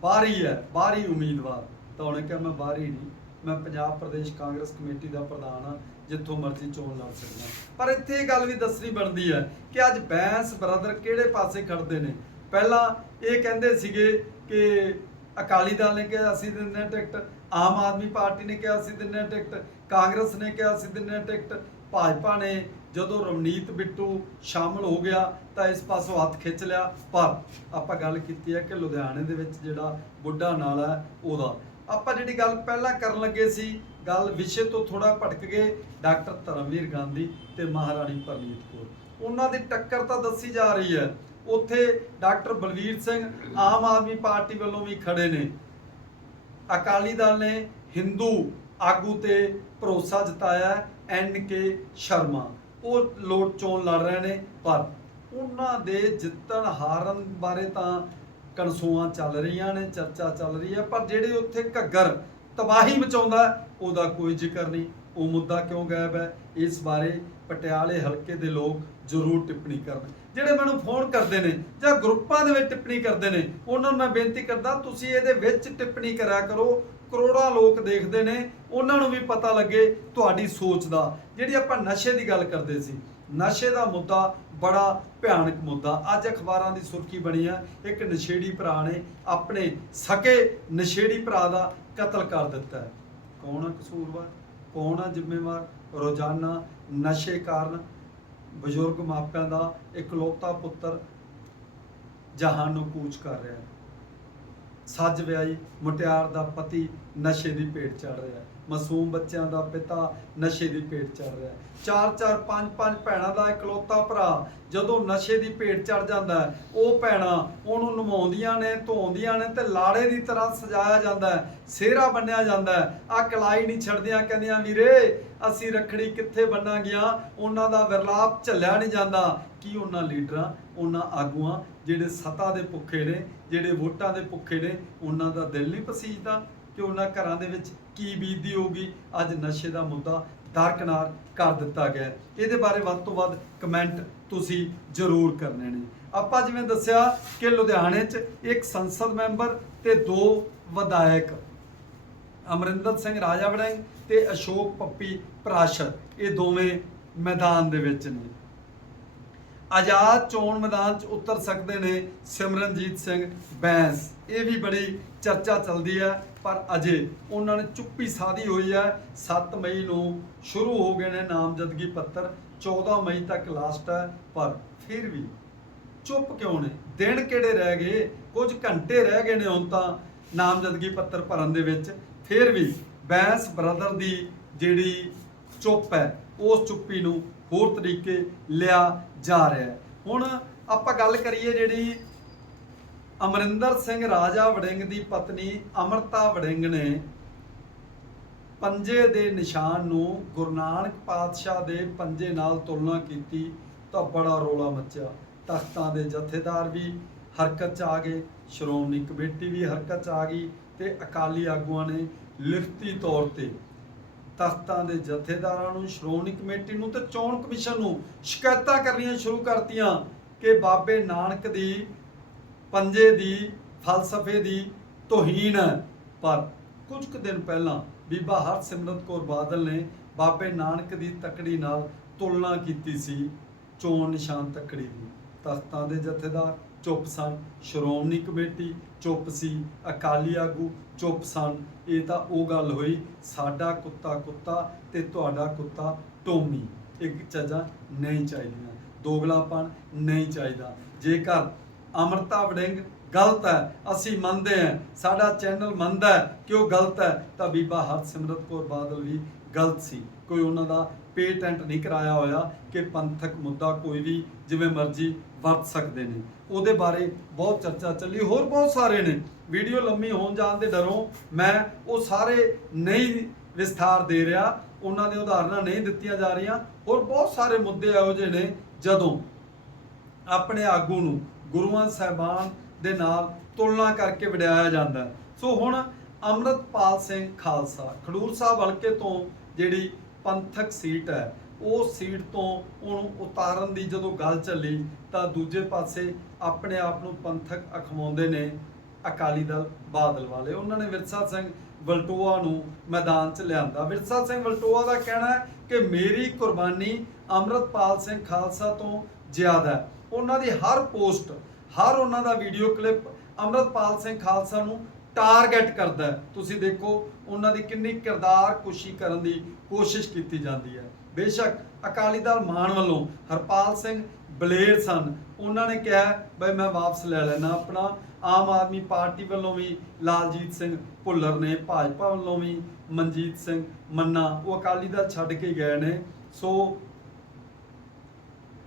ਬਾਹਰੀ ਹੈ, ਬਾਹਰੀ ਉਮੀਦਵਾਰ। ਤਾਂ ਉਹਨੇ ਕਿਹਾ, ਮੈਂ ਬਾਹਰੀ ਨਹੀਂ। ਮੈਂ ਪੰਜਾਬ ਪ੍ਰਦੇਸ਼ ਕਾਂਗਰਸ ਕਮੇਟੀ ਦਾ ਪ੍ਰਧਾਨ ਹਾਂ, ਜਿੱਥੋਂ ਮਰਜ਼ੀ ਚੋਣ ਲੜ ਸਕਦਾ ਪਰ ਇੱਥੇ ਇਹ ਗੱਲ ਵੀ ਦੱਸਣੀ ਬਣਦੀ ਹੈ ਕਿ ਅੱਜ ਬੈਂਸ ਬ੍ਰਦਰ ਕਿਹੜੇ ਪਾਸੇ ਖੜਦੇ ਨੇ? ਪਹਿਲਾਂ ਇਹ ਕਹਿੰਦੇ ਸੀਗੇ ਕਿ ਅਕਾਲੀ ਦਲ ਨੇ ਕਿਹਾ ਅਸੀਂ ਦਿੰਦੇ ਹਾਂ ਟਿਕਟ, ਆਮ ਆਦਮੀ ਪਾਰਟੀ ਨੇ ਕਿਹਾ ਅਸੀਂ ਦਿੰਦੇ ਹਾਂ ਟਿਕਟ, ਕਾਂਗਰਸ ਨੇ ਕਿਹਾ ਅਸੀਂ ਦਿੰਦੇ ਹਾਂ ਟਿਕਟ। ਭਾਜਪਾ ਨੇ ਜਦੋਂ ਰਵਨੀਤ ਬਿੱਟੂ ਸ਼ਾਮਲ ਹੋ ਗਿਆ ਤਾਂ ਇਸ ਪਾਸੋਂ ਹੱਥ ਖਿੱਚ ਲਿਆ। ਪਰ ਆਪਾਂ ਗੱਲ ਕੀਤੀ ਹੈ ਕਿ ਲੁਧਿਆਣੇ ਦੇ ਵਿੱਚ ਜਿਹੜਾ ਬੁੱਢਾ ਨਾਲਾ ਹੈ, ਉਹਦਾ ਆਪਾਂ ਜਿਹੜੀ ਗੱਲ ਪਹਿਲਾਂ ਕਰਨ ਲੱਗੇ ਸੀ, ਗੱਲ ਵਿਸ਼ੇ ਤੋਂ ਥੋੜਾ ਭਟਕ ਗਏ, ਡਾਕਟਰ ਧਰਮਵੀਰ ਗਾਂਧੀ ਤੇ ਮਹਾਰਾਣੀ ਪਰਨੀਤ ਕੌਰ। ਉਹਨਾਂ ਦੀ ਟੱਕਰ ਤਾਂ ਦੱਸੀ ਜਾ ਰਹੀ ਹੈ। ਉੱਥੇ ਡਾਕਟਰ ਬਲਵੀਰ ਸਿੰਘ ਆਮ ਆਦਮੀ ਪਾਰਟੀ ਵੱਲੋਂ ਵੀ ਖੜੇ ਨੇ। ਅਕਾਲੀ ਦਲ ਨੇ ਹਿੰਦੂ ਆਗੂ ਤੇ ਭਰੋਸਾ ਜਤਾਇਆ ਐਨ ਕੇ ਸ਼ਰਮਾ। ਉਹ ਲੋੜ ਚੋਣ ਲੜ ਰਹੇ ਨੇ, ਪਰ ਉਹਨਾਂ ਦੇ ਜਿੱਤਣ ਹਾਰਨ ਬਾਰੇ ਤਾਂ ਕਨਸੂਆਂ ਚੱਲ ਰਹੀਆਂ ਨੇ, ਚਰਚਾ ਚੱਲ ਰਹੀ ਹੈ, ਪਰ ਜਿਹੜੇ ਉੱਥੇ ਘੱਗਰ ਤਬਾਹੀ ਮਚਾਉਂਦਾ, ਉਹਦਾ ਕੋਈ ਜ਼ਿਕਰ ਨਹੀਂ। ਉਹ ਮੁੱਦਾ ਕਿਉਂ ਗਾਇਬ ਹੈ? ਇਸ ਬਾਰੇ ਪਟਿਆਲੇ ਹਲਕੇ ਦੇ ਲੋਕ ਜ਼ਰੂਰ ਟਿੱਪਣੀ ਕਰਨ। ਜਿਹੜੇ ਮੈਨੂੰ ਫੋਨ ਕਰਦੇ ਨੇ ਜਾਂ ਗਰੁੱਪਾਂ ਦੇ ਵਿੱਚ ਟਿੱਪਣੀ ਕਰਦੇ ਨੇ, ਉਹਨਾਂ ਨੂੰ ਮੈਂ ਬੇਨਤੀ ਕਰਦਾ, ਤੁਸੀਂ ਇਹਦੇ ਵਿੱਚ ਟਿੱਪਣੀ ਕਰਿਆ ਕਰੋ। ਕਰੋੜਾਂ ਲੋਕ ਦੇਖਦੇ ਨੇ, ਉਹਨਾਂ ਨੂੰ ਵੀ ਪਤਾ ਲੱਗੇ ਤੁਹਾਡੀ ਸੋਚ ਦਾ। ਜਿਹੜੀ ਆਪਾਂ ਨਸ਼ੇ ਦੀ ਗੱਲ ਕਰਦੇ ਸੀ ਨਸ਼ੇ ਦਾ ਮੁੱਦਾ ਬੜਾ ਭਿਆਨਕ ਮੁੱਦਾ। ਅੱਜ ਅਖਬਾਰਾਂ ਦੀ ਸੁਰਖੀ ਬਣੀ ਆ, ਇੱਕ ਨਸ਼ੇੜੀ ਭਰਾ ਨੇ ਆਪਣੇ ਸਕੇ ਨਸ਼ੇੜੀ ਭਰਾ ਦਾ ਕਤਲ ਕਰ ਦਿੱਤਾ ਹੈ। ਕੌਣ ਆ ਕਸੂਰਵਾਰ? ਕੌਣ ਆ ਜ਼ਿੰਮੇਵਾਰ? ਰੋਜ਼ਾਨਾ ਨਸ਼ੇ ਕਾਰਨ ਬਜ਼ੁਰਗ ਮਾਪਿਆਂ ਦਾ ਇਕਲੌਤਾ ਪੁੱਤਰ ਜਹਾਨ ਨੂੰ ਕੂਚ ਕਰ ਰਿਹਾ ਹੈ। ਸੱਜ ਵਿਆਹੀ ਮੁਟਿਆਰ ਦਾ ਪਤੀ ਨਸ਼ੇ ਦੀ ਭੇਟ ਚੜ ਰਿਹਾ ਹੈ। ਮਾਸੂਮ ਬੱਚਿਆਂ ਦਾ ਪਿਤਾ ਨਸ਼ੇ ਦੀ ਭੇਟ ਚੜ ਰਿਹਾ ਚਾਰ ਚਾਰ ਪੰਜ ਪੰਜ ਭੈਣਾਂ ਦਾ ਇਕਲੌਤਾ ਭਰਾ ਜਦੋਂ ਨਸ਼ੇ ਦੀ ਭੇਟ ਚੜ ਜਾਂਦਾ ਉਹ ਭੈਣਾਂ ਉਹਨੂੰ ਨਵਾਉਂਦੀਆਂ ਨੇ ਧੋਉਂਦੀਆਂ ਨੇ ਤੇ ਲਾੜੇ ਦੀ ਤਰ੍ਹਾਂ ਸਜਾਇਆ ਜਾਂਦਾ ਹੈ, ਸਿਹਰਾ ਬੰਨਿਆ ਜਾਂਦਾ ਹੈ। ਆ ਕਲਾਈ ਨਹੀਂ ਛੱਡਦੀਆਂ, ਕਹਿੰਦੀਆਂ, ਵੀਰੇ, ਅਸੀਂ ਰਖੜੀ ਕਿੱਥੇ ਬੰਨਾਂਗੀਆਂ? ਉਹਨਾਂ ਦਾ ਵਿਰਲਾਪ ਝੱਲਿਆ ਨਹੀਂ ਜਾਂਦਾ। ਕੀ ਉਹਨਾਂ ਲੀਡਰਾਂ, ਉਹਨਾਂ ਆਗੂਆਂ ਜਿਹੜੇ ਸਤਾ ਦੇ ਭੁੱਖੇ ਨੇ, ਜਿਹੜੇ ਵੋਟਾਂ ਦੇ ਭੁੱਖੇ ਨੇ, ਉਹਨਾਂ ਦਾ ਦਿਲ ਨਹੀਂ ਪਸੀਜਦਾ? ਕਿ ਉਹਨਾਂ ਘਰਾਂ ਦੇ ਵਿੱਚ ਕੀ ਬੀਤਦੀ ਹੋਊਗੀ, ਅੱਜ ਨਸ਼ੇ ਦਾ ਮੁੱਦਾ ਦਰਕਨਾਰ ਕਰ ਦਿੱਤਾ ਗਿਆ ਇਹਦੇ ਬਾਰੇ ਵੱਧ ਤੋਂ ਵੱਧ ਕਮੈਂਟ ਤੁਸੀਂ ਜ਼ਰੂਰ ਕਰਨੇ ਨੇ। ਆਪਾਂ ਜਿਵੇਂ ਦੱਸਿਆ ਕਿ ਲੁਧਿਆਣੇ 'ਚ ਇੱਕ ਸੰਸਦ ਮੈਂਬਰ ਤੇ ਦੋ ਵਿਧਾਇਕ, ਅਮਰਿੰਦਰ ਸਿੰਘ ਰਾਜਾ ਵੜਿੰਗ ਤੇ ਅਸ਼ੋਕ ਪੱਪੀ ਪ੍ਰਾਸ਼ਰ ਇਹ ਦੋਵੇਂ ਮੈਦਾਨ ਦੇ ਵਿੱਚ ਨੇ। ਆਜ਼ਾਦ ਚੋਣ ਮੈਦਾਨ 'ਚ ਉਤਰ ਸਕਦੇ ਨੇ ਸਿਮਰਨਜੀਤ ਸਿੰਘ ਬੈਂਸ। ਇਹ ਵੀ ਬੜੀ ਚਰਚਾ ਚੱਲਦੀ ਹੈ, ਪਰ ਅਜੇ ਉਹਨਾਂ ਨੇ ਚੁੱਪੀ ਸਾਧੀ ਹੋਈ ਹੈ। 7 ਮਈ ਨੂੰ ਸ਼ੁਰੂ ਹੋ ਗਏ ਨੇ ਨਾਮਜ਼ਦਗੀ ਪੱਤਰ 14 ਮਈ ਤੱਕ ਲਾਸਟ ਹੈ, ਪਰ ਫਿਰ ਵੀ ਚੁੱਪ ਕਿਉਂ ਨੇ? ਦਿਨ ਕਿਹੜੇ ਰਹਿ ਗਏ? ਕੁਝ ਘੰਟੇ ਰਹਿ ਗਏ ਨੇ ਹੁਣ ਤਾਂ ਨਾਮਜ਼ਦਗੀ ਪੱਤਰ ਭਰਨ ਦੇ ਵਿੱਚ। ਫਿਰ ਵੀ ਬੈਂਸ ਬ੍ਰਦਰ ਦੀ ਜਿਹੜੀ ਚੁੱਪ ਹੈ, ਉਸ ਚੁੱਪੀ ਨੂੰ ਹੋਰ ਤਰੀਕੇ ਲਿਆ ਜਾ ਰਿਹਾ ਹੈ। ਹੁਣ ਆਪਾਂ ਗੱਲ ਕਰੀਏ ਜਿਹੜੀ ਅਮਰਿੰਦਰ ਸਿੰਘ ਰਾਜਾ ਵੜਿੰਗ ਦੀ ਪਤਨੀ ਅਮਰਤਾ ਵੜਿੰਗ ਨੇ ਪੰਜੇ ਦੇ ਨਿਸ਼ਾਨ ਨੂੰ ਗੁਰੂ ਨਾਨਕ ਪਾਤਸ਼ਾਹ ਦੇ ਪੰਜੇ ਨਾਲ ਤੁਲਨਾ ਕੀਤੀ ਤਾਂ ਬੜਾ ਰੋਲਾ ਮੱਚਿਆ। ਤਖਤਾਂ ਦੇ ਜਥੇਦਾਰ ਵੀ ਹਰਕਤ 'ਚ ਆ ਗਏ, ਸ਼੍ਰੋਮਣੀ ਕਮੇਟੀ ਵੀ ਹਰਕਤ 'ਚ ਆ ਗਈ ਤੇ ਅਕਾਲੀ ਆਗੂਆਂ ਨੇ ਲਿਖਤੀ ਤੌਰ ਤੇ ਤਖਤਾਂ ਦੇ ਜਥੇਦਾਰਾਂ ਨੂੰ, ਸ਼੍ਰੋਮਣੀ ਕਮੇਟੀ ਨੂੰ ਤੇ ਚੋਣ ਕਮਿਸ਼ਨ ਨੂੰ ਸ਼ਿਕਾਇਤਾਂ ਕਰਨੀਆਂ ਸ਼ੁਰੂ ਕਰਤੀਆਂ ਕਿ ਬਾਬੇ ਨਾਨਕ ਦੀ ਪੰਜੇ ਦੀ, ਫਲਸਫੇ ਦੀ ਤੋਹੀਨ ਹੈ ਪਰ ਕੁਝ ਕੁ ਦਿਨ ਪਹਿਲਾਂ ਬੀਬਾ ਹਰਸਿਮਰਤ ਕੌਰ ਬਾਦਲ ਨੇ ਬਾਬੇ ਨਾਨਕ ਦੀ ਤਕੜੀ ਨਾਲ ਤੁਲਨਾ ਕੀਤੀ ਸੀ ਚੋਣ ਨਿਸ਼ਾਨ ਤਕੜੀ ਦੀ। ਤਖਤਾਂ ਦੇ ਜਥੇਦਾਰ ਚੁੱਪ ਸਨ। ਸ਼੍ਰੋਮਣੀ ਕਮੇਟੀ ਚੁੱਪ ਸੀ। ਅਕਾਲੀ ਆਗੂ ਚੁੱਪ ਸਨ। ਇਹ ਤਾਂ ਉਹ ਗੱਲ ਹੋਈ, ਸਾਡਾ ਕੁੱਤਾ ਕੁੱਤਾ ਤੇ ਤੁਹਾਡਾ ਕੁੱਤਾ ਟੋਮੀ। ਇੱਕ ਚੀਜ਼ਾਂ ਨਹੀਂ ਚਾਹੀਦੀਆਂ। ਦੋਗਲਾਪਨ ਨਹੀਂ ਚਾਹੀਦਾ। ਜੇਕਰ ਅਮਰਤਾ ਵੜਿੰਗ ਗਲਤ ਹੈ, ਅਸੀਂ ਮੰਨਦੇ ਹਾਂ। ਸਾਡਾ ਚੈਨਲ ਮੰਨਦਾ ਹੈ ਕਿ ਉਹ ਗਲਤ ਹੈ। ਤਾਂ ਬੀਬਾ ਹਰਸਿਮਰਤ ਕੌਰ ਬਾਦਲ ਵੀ ਗਲਤ ਸੀ। ਕੋਈ ਉਹਨਾਂ ਦਾ ਪੇਟੈਂਟ ਨਹੀਂ ਕਰਾਇਆ ਹੋਇਆ ਕਿ ਪੰਥਕ ਮੁੱਦਾ ਕੋਈ ਵੀ ਜਿਵੇਂ ਮਰਜ਼ੀ ਵਰਤ ਸਕਦੇ ਨੇ। ਉਹਦੇ ਬਾਰੇ ਬਹੁਤ ਚਰਚਾ ਚੱਲੀ, ਹੋਰ ਬਹੁਤ ਸਾਰੇ ਨੇ। ਵੀਡੀਓ ਲੰਮੀ ਹੋਣ ਜਾਣ ਦੇ ਡਰੋਂ ਮੈਂ ਉਹ ਸਾਰੇ ਨਹੀਂ ਵਿਸਥਾਰ ਦੇ ਰਿਹਾ, ਉਹਨਾਂ ਦੀਆਂ ਉਦਾਹਰਨਾਂ ਨਹੀਂ ਦਿੱਤੀਆਂ ਜਾ ਰਹੀਆਂ। ਹੋਰ ਬਹੁਤ ਸਾਰੇ ਮੁੱਦੇ ਇਹੋ ਜਿਹੇ ਨੇ ਜਦੋਂ ਆਪਣੇ ਆਗੂ ਨੂੰ ਗੁਰੂਆਂ ਸਾਹਿਬਾਨ ਦੇ ਨਾਲ ਤੁਲਨਾ ਕਰਕੇ ਵਡਿਆਇਆ ਜਾਂਦਾ। ਸੋ ਹੁਣ ਅੰਮ੍ਰਿਤਪਾਲ ਸਿੰਘ ਖਾਲਸਾ, ਖਡੂਰ ਸਾਹਿਬ ਹਲਕੇ ਤੋਂ ਜਿਹੜੀ ਪੰਥਕ ਸੀਟ ਹੈ, ਉਹ ਸੀਟ ਤੋਂ ਉਹਨੂੰ ਉਤਾਰਨ ਦੀ ਜਦੋਂ ਗੱਲ ਚੱਲੀ ਤਾਂ ਦੂਜੇ ਪਾਸੇ ਆਪਣੇ ਆਪ ਨੂੰ ਪੰਥਕ ਅਖਵਾਉਂਦੇ ਨੇ ਅਕਾਲੀ ਦਲ ਬਾਦਲ ਵਾਲੇ। ਉਹਨਾਂ ਨੇ ਵਿਰਸਾ ਸਿੰਘ ਵਲਟੋਆ ਨੂੰ ਮੈਦਾਨ 'ਚ ਲਿਆਂਦਾ। ਵਿਰਸਾ ਸਿੰਘ ਵਲਟੋਆ ਦਾ ਕਹਿਣਾ ਹੈ ਕਿ ਮੇਰੀ ਕੁਰਬਾਨੀ ਅੰਮ੍ਰਿਤਪਾਲ ਸਿੰਘ ਖਾਲਸਾ ਤੋਂ ਜ਼ਿਆਦਾ ਹੈ। ਉਹਨਾਂ ਦੀ ਹਰ ਪੋਸਟ, ਹਰ ਉਹਨਾਂ ਦਾ ਵੀਡੀਓ ਕਲਿੱਪ ਅੰਮ੍ਰਿਤਪਾਲ ਸਿੰਘ ਖਾਲਸਾ ਨੂੰ ਟਾਰਗੇਟ ਕਰਦਾ ਤੁਸੀਂ ਦੇਖੋ, ਉਹਨਾਂ ਦੀ ਕਿੰਨੀ ਕਿਰਦਾਰ ਕੁਸ਼ੀ ਕਰਨ ਦੀ ਕੋਸ਼ਿਸ਼ ਕੀਤੀ ਜਾਂਦੀ ਹੈ। ਬੇਸ਼ੱਕ ਅਕਾਲੀ ਦਲ ਮਾਨ ਵੱਲੋਂ ਹਰਪਾਲ ਸਿੰਘ ਬਲੇਰ ਸਨ। ਉਹਨਾਂ ਨੇ ਕਿਹਾ, ਬਈ ਮੈਂ ਵਾਪਸ ਲੈ ਲੈਣਾ ਆਪਣਾ। ਆਮ ਆਦਮੀ ਪਾਰਟੀ ਵੱਲੋਂ ਵੀ ਲਾਲਜੀਤ ਸਿੰਘ ਭੁੱਲਰ ਨੇ, ਭਾਜਪਾ ਵੱਲੋਂ ਵੀ ਮਨਜੀਤ ਸਿੰਘ ਮੰਨਾ। ਉਹ ਅਕਾਲੀ ਦਲ ਛੱਡ ਕੇ ਗਏ ਨੇ। ਸੋ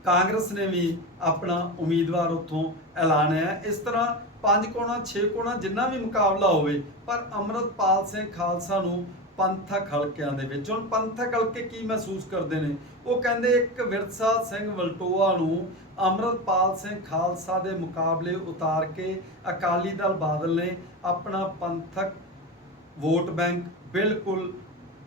ਕਾਂਗਰਸ ਨੇ ਵੀ ਆਪਣਾ ਉਮੀਦਵਾਰ ਉੱਥੋਂ ਐਲਾਨ ਹੈ। ਇਸ ਤਰ੍ਹਾਂ ਪੰਜ ਕੋਣਾ 6 ਕੋਣਾ ਜਿੰਨਾ ਵੀ ਮੁਕਾਬਲਾ ਹੋਵੇ, ਪਰ ਅਮਰਤਪਾਲ ਸਿੰਘ ਖਾਲਸਾ ਨੂੰ ਪੰਥਕ ਹਲਕਿਆਂ ਦੇ ਵਿੱਚ। ਹੁਣ ਪੰਥਕ ਹਲਕੇ ਕੀ ਮਹਿਸੂਸ ਕਰਦੇ ਨੇ? ਉਹ ਕਹਿੰਦੇ ਇੱਕ ਵਿਰਸਾ ਸਿੰਘ ਵਲਟੋਆ ਨੂੰ ਅਮਰਤਪਾਲ ਸਿੰਘ ਖਾਲਸਾ ਦੇ ਮੁਕਾਬਲੇ ਉਤਾਰ ਕੇ ਅਕਾਲੀ ਦਲ ਬਾਦਲ ਨੇ ਆਪਣਾ ਪੰਥਕ ਵੋਟ ਬੈਂਕ ਬਿਲਕੁਲ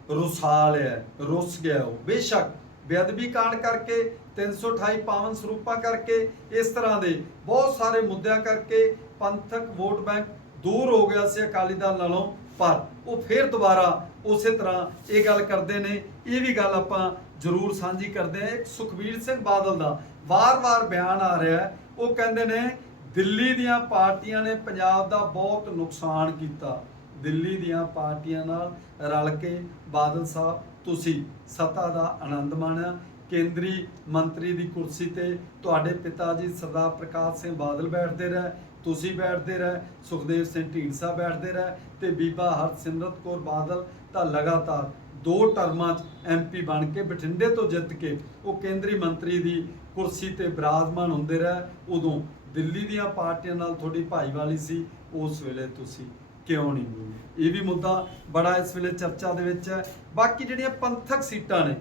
ਰੁਸਾ ਲਿਆ ਰੁੱਸ ਗਿਆ ਉਹ। ਬੇਸ਼ੱਕ ਬੇਅਦਬੀ ਕਾਂਡ ਕਰਕੇ 328 ਪਾਵਨ ਸਰੂਪਾਂ ਕਰਕੇ, ਇਸ ਤਰ੍ਹਾਂ ਦੇ ਬਹੁਤ ਸਾਰੇ ਮੁੱਦਿਆਂ ਕਰਕੇ ਪੰਥਕ ਵੋਟ ਬੈਂਕ ਦੂਰ ਹੋ ਗਿਆ ਸੀ ਅਕਾਲੀ ਦਲ ਨਾਲੋਂ। ਪਰ ਉਹ ਫਿਰ ਦੁਬਾਰਾ ਉਸੇ ਤਰ੍ਹਾਂ ਇਹ ਗੱਲ ਕਰਦੇ ਨੇ। ਇਹ ਵੀ ਗੱਲ ਆਪਾਂ ਜ਼ਰੂਰ ਸਾਂਝੀ ਕਰਦੇ ਹਾਂ। ਇੱਕ ਸੁਖਬੀਰ ਸਿੰਘ ਬਾਦਲ ਦਾ ਵਾਰ-ਵਾਰ ਬਿਆਨ ਆ ਰਿਹਾ ਹੈ। ਉਹ ਕਹਿੰਦੇ ਨੇ, ਦਿੱਲੀ ਦੀਆਂ ਪਾਰਟੀਆਂ ਨੇ ਪੰਜਾਬ ਦਾ ਬਹੁਤ ਨੁਕਸਾਨ ਕੀਤਾ। ਦਿੱਲੀ ਦੀਆਂ ਪਾਰਟੀਆਂ ਨਾਲ ਰਲ ਕੇ ਬਾਦਲ ਸਾਹਿਬ, ਤੁਸੀਂ ਸੱਤਾ ਦਾ ਆਨੰਦ ਮਾਣਿਆ। ਕੇਂਦਰੀ ਮੰਤਰੀ ਦੀ ਕੁਰਸੀ ਤੇ ਤੁਹਾਡੇ ਪਿਤਾ ਜੀ ਸਰਦਾਰ ਪ੍ਰਕਾਸ਼ ਸਿੰਘ ਬਾਦਲ ਬੈਠਦੇ ਰਹੇ। ਤੁਸੀਂ ਬੈਠਦੇ ਰਹੇ, ਸੁਖਦੇਵ ਸਿੰਘ ਢੀਂਡਸਾ ਬੈਠਦੇ ਰਹੇ ਤੇ ਬੀਬਾ ਹਰਸਿਮਰਤ ਕੌਰ ਬਾਦਲ ਤਾਂ ਲਗਾਤਾਰ ਦੋ ਟਰਮਾਂ 'ਚ ਐਮਪੀ ਬਣ ਕੇ ਬਠਿੰਡੇ ਤੋਂ ਜਿੱਤ ਕੇ ਉਹ ਕੇਂਦਰੀ ਮੰਤਰੀ ਦੀ ਕੁਰਸੀ ਤੇ ਬਿਰਾਜਮਾਨ ਹੁੰਦੇ ਰਹੇ, ਉਦੋਂ ਦਿੱਲੀ ਦੀਆਂ ਪਾਰਟੀਆਂ ਨਾਲ ਤੁਹਾਡੀ ਭਾਈਵਾਲੀ ਸੀ, ਉਸ ਵੇਲੇ ਤੁਸੀਂ ਕਿਉਂ ਨਹੀਂ ਬੋਲੇ ਇਹ ਵੀ ਮੁੱਦਾ ਬੜਾ ਇਸ ਵੇਲੇ ਚਰਚਾ ਦੇ ਵਿੱਚ ਹੈ। ਬਾਕੀ ਜਿਹੜੀਆਂ ਪੰਥਕ ਸੀਟਾਂ ਨੇ,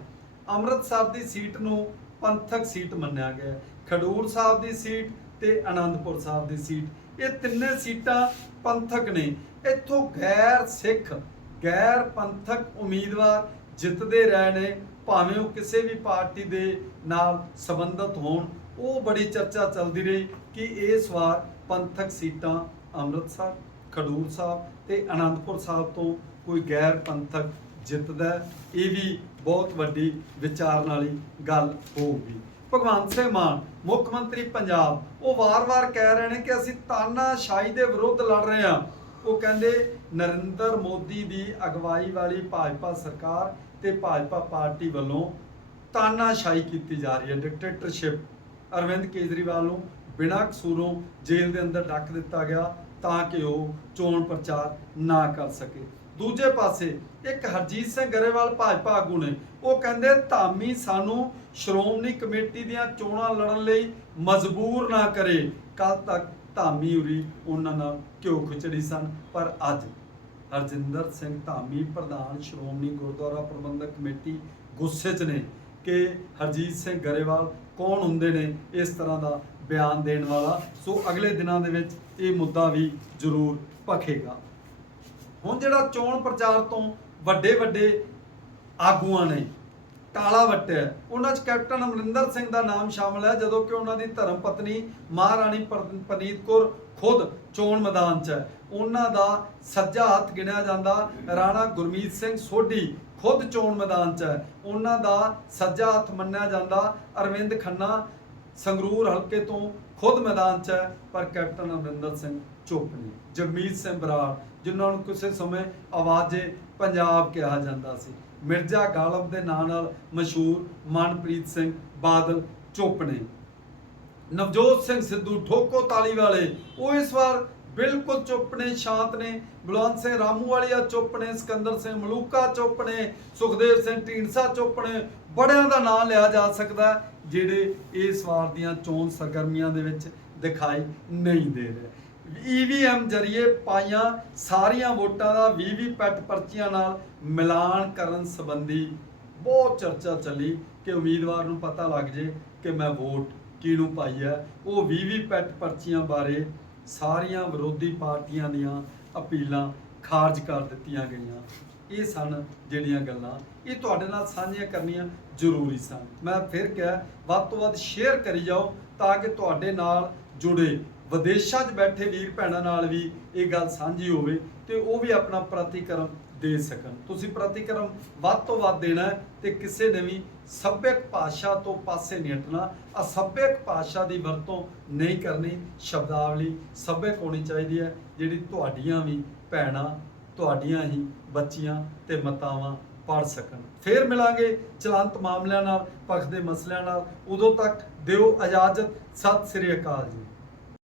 ਅੰਮ੍ਰਿਤਸਰ ਦੀ ਸੀਟ ਨੂੰ ਪੰਥਕ ਸੀਟ ਮੰਨਿਆ ਗਿਆ ਖਡੂਰ ਸਾਹਿਬ ਦੀ ਸੀਟ ਤੇ ਆਨੰਦਪੁਰ ਸਾਹਿਬ ਦੀ ਸੀਟ। ਇਹ ਤਿੰਨੇ ਸੀਟਾਂ ਪੰਥਕ ਨੇ। ਇੱਥੋਂ ਗੈਰ ਸਿੱਖ, ਗੈਰ ਪੰਥਕ ਉਮੀਦਵਾਰ ਜਿੱਤਦੇ ਰਹੇ ਨੇ। ਭਾਵੇਂ ਉਹ ਕਿਸੇ ਵੀ ਪਾਰਟੀ ਦੇ ਨਾਲ ਸੰਬੰਧਿਤ ਹੋਣ। ਉਹ ਬੜੀ ਚਰਚਾ ਚੱਲਦੀ ਰਹੀ ਕਿ ਇਸ ਵਾਰ ਪੰਥਕ ਸੀਟਾਂ ਅੰਮ੍ਰਿਤਸਰ, ਖਡੂਰ ਸਾਹਿਬ ਤੇ ਅਨੰਦਪੁਰ ਸਾਹਿਬ ਤੋਂ ਕੋਈ ਗੈਰ ਪੰਥਕ ਜਿੱਤਦਾ ਇਹ ਵੀ ਬਹੁਤ ਵੱਡੀ ਵਿਚਾਰਨ ਵਾਲੀ ਗੱਲ ਹੋਊਗੀ। ਭਗਵੰਤ ਸਿੰਘ ਮਾਨ, ਮੁੱਖ ਮੰਤਰੀ ਪੰਜਾਬ, ਉਹ ਵਾਰ-ਵਾਰ ਕਹਿ ਰਹੇ ਨੇ ਕਿ ਅਸੀਂ ਤਾਨਾਸ਼ਾਹੀ ਦੇ ਵਿਰੁੱਧ ਲੜ ਰਹੇ ਹਾਂ। ਉਹ ਕਹਿੰਦੇ, ਨਰਿੰਦਰ ਮੋਦੀ ਦੀ ਅਗਵਾਈ ਵਾਲੀ ਭਾਜਪਾ ਸਰਕਾਰ ਤੇ ਭਾਜਪਾ ਪਾਰਟੀ ਵੱਲੋਂ ਤਾਨਾਸ਼ਾਹੀ ਕੀਤੀ ਜਾ ਰਹੀ ਹੈ ਡਿਕਟੇਟਰਸ਼ਿਪ ਅਰਵਿੰਦ ਕੇਜਰੀਵਾਲ ਨੂੰ ਬਿਨਾਂ ਕਸੂਰੋਂ ਜੇਲ੍ਹ ਦੇ ਅੰਦਰ ਡੱਕ ਦਿੱਤਾ ਗਿਆ ਤਾਂ ਕਿ ਉਹ ਚੋਣ ਪ੍ਰਚਾਰ ਨਾ ਕਰ ਸਕੇ। ਦੂਜੇ ਪਾਸੇ, ਇੱਕ ਹਰਜੀਤ ਸਿੰਘ ਗਰੇਵਾਲ ਭਾਜਪਾ ਆਗੂ ਨੇ, ਉਹ ਕਹਿੰਦੇ, ਧਾਮੀ ਸਾਨੂੰ ਸ਼੍ਰੋਮਣੀ ਕਮੇਟੀ ਦੀਆਂ ਚੋਣਾਂ ਲੜਨ ਲਈ ਮਜਬੂਰ ਨਾ ਕਰੇ। ਕੱਲ ਤੱਕ ਧਾਮੀ ਉਰੀ ਉਹਨਾਂ ਨਾਲ ਘਿਓ ਖਿਚੜੀ ਸਨ, ਪਰ ਅੱਜ ਹਰਜਿੰਦਰ ਸਿੰਘ ਧਾਮੀ, ਪ੍ਰਧਾਨ ਸ਼੍ਰੋਮਣੀ ਗੁਰਦੁਆਰਾ ਪ੍ਰਬੰਧਕ ਕਮੇਟੀ, ਗੁੱਸੇ 'ਚ ਨੇ ਕਿ ਹਰਜੀਤ ਸਿੰਘ ਗਰੇਵਾਲ ਕੌਣ ਹੁੰਦੇ ਨੇ ਇਸ ਤਰ੍ਹਾਂ ਦਾ ਬਿਆਨ ਦੇਣ ਵਾਲਾ। ਸੋ ਅਗਲੇ ਦਿਨਾਂ ਦੇ ਵਿੱਚ ਇਹ ਮੁੱਦਾ ਵੀ ਜ਼ਰੂਰ ਭਖੇਗਾ। ਹੁਣ ਜਿਹੜਾ ਚੋਣ ਪ੍ਰਚਾਰ ਤੋਂ ਵੱਡੇ ਵੱਡੇ ਆਗੂਆਂ ਨੇ ਤਾਲਾ ਵੱਟਿਆ ਉਹਨਾਂ 'ਚ ਕੈਪਟਨ ਅਮਰਿੰਦਰ ਸਿੰਘ ਦਾ ਨਾਮ ਸ਼ਾਮਲ ਹੈ, ਜਦੋਂ ਕਿ ਉਹਨਾਂ ਦੀ ਧਰਮ ਪਤਨੀ ਮਹਾਰਾਣੀ ਪਰ- ਕੌਰ ਖੁਦ ਚੋਣ ਮੈਦਾਨ 'ਚ ਹੈ। ਉਹਨਾਂ ਦਾ ਸੱਜਾ ਹੱਥ ਗਿਣਿਆ ਜਾਂਦਾ ਰਾਣਾ ਗੁਰਮੀਤ ਸਿੰਘ ਸੋਢੀ ਖੁਦ ਚੋਣ ਮੈਦਾਨ 'ਚ ਹੈ। ਉਹਨਾਂ ਦਾ ਸੱਜਾ ਹੱਥ ਮੰਨਿਆ ਜਾਂਦਾ ਅਰਵਿੰਦ ਖੰਨਾ ਸੰਗਰੂਰ ਹਲਕੇ ਤੋਂ ਖੁਦ ਮੈਦਾਨ 'ਚ ਹੈ, ਪਰ ਕੈਪਟਨ ਅਮਰਿੰਦਰ ਸਿੰਘ ਚੁੱਪ ਨੇ ਜਗਮੀਤ ਸਿੰਘ ਬਰਾੜ, ਜਿਨ੍ਹਾਂ ਨੂੰ ਕਿਸੇ ਸਮੇਂ ਆਵਾਜ਼ੇ ਪੰਜਾਬ ਕਿਹਾ ਜਾਂਦਾ ਸੀ। ਮਿਰਜ਼ਾ ਗਾਲਬ ਦੇ ਨਾਂ ਨਾਲ ਮਸ਼ਹੂਰ ਮਨਪ੍ਰੀਤ ਸਿੰਘ ਬਾਦਲ ਚੁੱਪ ਨੇ। ਨਵਜੋਤ ਸਿੰਘ ਸਿੱਧੂ ਠੋਕੋ ਤਾਲੀ ਵਾਲੇ, ਉਹ ਇਸ ਵਾਰ ਬਿਲਕੁਲ ਚੁੱਪ ਨੇ, ਸ਼ਾਂਤ ਨੇ। ਬਲਵੰਤ ਸਿੰਘ ਰਾਮੂ ਵਾਲੀਆ ਚੁੱਪ ਨੇ, ਸਿਕੰਦਰ ਸਿੰਘ ਮਲੂਕਾ ਚੁੱਪ ਨੇ, ਸੁਖਦੇਵ ਸਿੰਘ ਢੀਂਡਸਾ ਚੁੱਪ ਨੇ। ਬੜਿਆਂ ਦਾ ਨਾਮ ਲਿਆ ਜਾ ਸਕਦਾ ਜਿਹੜੇ ਇਸ ਵਾਰ ਦੀਆਂ ਚੋਣ ਸਰਗਰਮੀਆਂ ਦੇ ਵਿੱਚ ਦਿਖਾਈ ਨਹੀਂ ਦੇ ਰਹੇ। ਈਵੀਐਮ ਜਰੀਏ ਪਾਈਆਂ ਸਾਰੀਆਂ ਵੋਟਾਂ ਦਾ ਵੀਵੀਪੈਟ ਪਰਚੀਆਂ ਨਾਲ ਮਿਲਾਨ ਕਰਨ ਸੰਬੰਧੀ ਬਹੁਤ ਚਰਚਾ ਚੱਲੀ ਕਿ ਉਮੀਦਵਾਰ ਨੂੰ ਪਤਾ ਲੱਗ ਜੇ ਕਿ ਮੈਂ ਵੋਟ ਕਿਹਨੂੰ ਪਾਈ ਹੈ। ਉਹ ਵੀਵੀਪੈਟ ਪਰਚੀਆਂ ਬਾਰੇ ਸਾਰੀਆਂ ਵਿਰੋਧੀ ਪਾਰਟੀਆਂ ਦੀਆਂ ਅਪੀਲਾਂ ਖਾਰਜ ਕਰ ਦਿੱਤੀਆਂ ਗਈਆਂ। ਇਹ ਸਨ ਜਿਹੜੀਆਂ ਗੱਲਾਂ। ਇਹ ਤੁਹਾਡੇ ਨਾਲ ਸਾਂਝੀਆਂ ਕਰਨੀਆਂ ਜ਼ਰੂਰੀ ਸਨ। ਮੈਂ ਫਿਰ ਕਿਹਾ, ਵੱਧ ਤੋਂ ਵੱਧ ਸ਼ੇਅਰ ਕਰੀ ਜਾਓ ਤਾਂ ਕਿ ਤੁਹਾਡੇ ਨਾਲ ਜੁੜੇ ਵਿਦੇਸ਼ਾਂ 'ਚ ਬੈਠੇ ਵੀਰ ਭੈਣਾਂ ਨਾਲ ਵੀ ਇਹ ਗੱਲ ਸਾਂਝੀ ਹੋਵੇ ਤੇ ਉਹ ਵੀ ਆਪਣਾ ਪ੍ਰਤੀਕਰਮ ਦੇ ਸਕਣ। ਤੁਸੀਂ ਪ੍ਰਤੀਕਰਮ ਵੱਧ ਤੋਂ ਵੱਧ ਦੇਣਾ ਹੈ ਤੇ ਕਿਸੇ ਨੇ ਵੀ ਸੱਭਿਅਕ ਭਾਸ਼ਾ ਤੋਂ ਪਾਸੇ ਨਹੀਂ ਹਟਣਾ। ਅਸੱਭਿਅਕ ਭਾਸ਼ਾ ਦੀ ਵਰਤੋਂ ਨਹੀਂ ਕਰਨੀ ਸ਼ਬਦਾਵਲੀ ਸੱਭਿਅਕ ਹੋਣੀ ਚਾਹੀਦੀ ਹੈ, ਜਿਹੜੀ ਤੁਹਾਡੀਆਂ ਵੀ ਭੈਣਾਂ, ਤੁਹਾਡੀਆਂ ਹੀ ਬੱਚੀਆਂ ਤੇ ਮਾਤਾਵਾਂ ਪੜ ਸਕਣ। ਫੇਰ ਮਿਲਾਂਗੇ ਚਲੰਤ ਮਾਮਲਿਆਂ ਨਾਲ ਪੱਖ ਦੇ ਮਸਲਿਆਂ ਨਾਲ। ਉਦੋਂ ਤੱਕ ਦਿਓ ਇਜਾਜ਼ਤ। ਸਤਿ ਸ੍ਰੀ ਅਕਾਲ ਜੀ।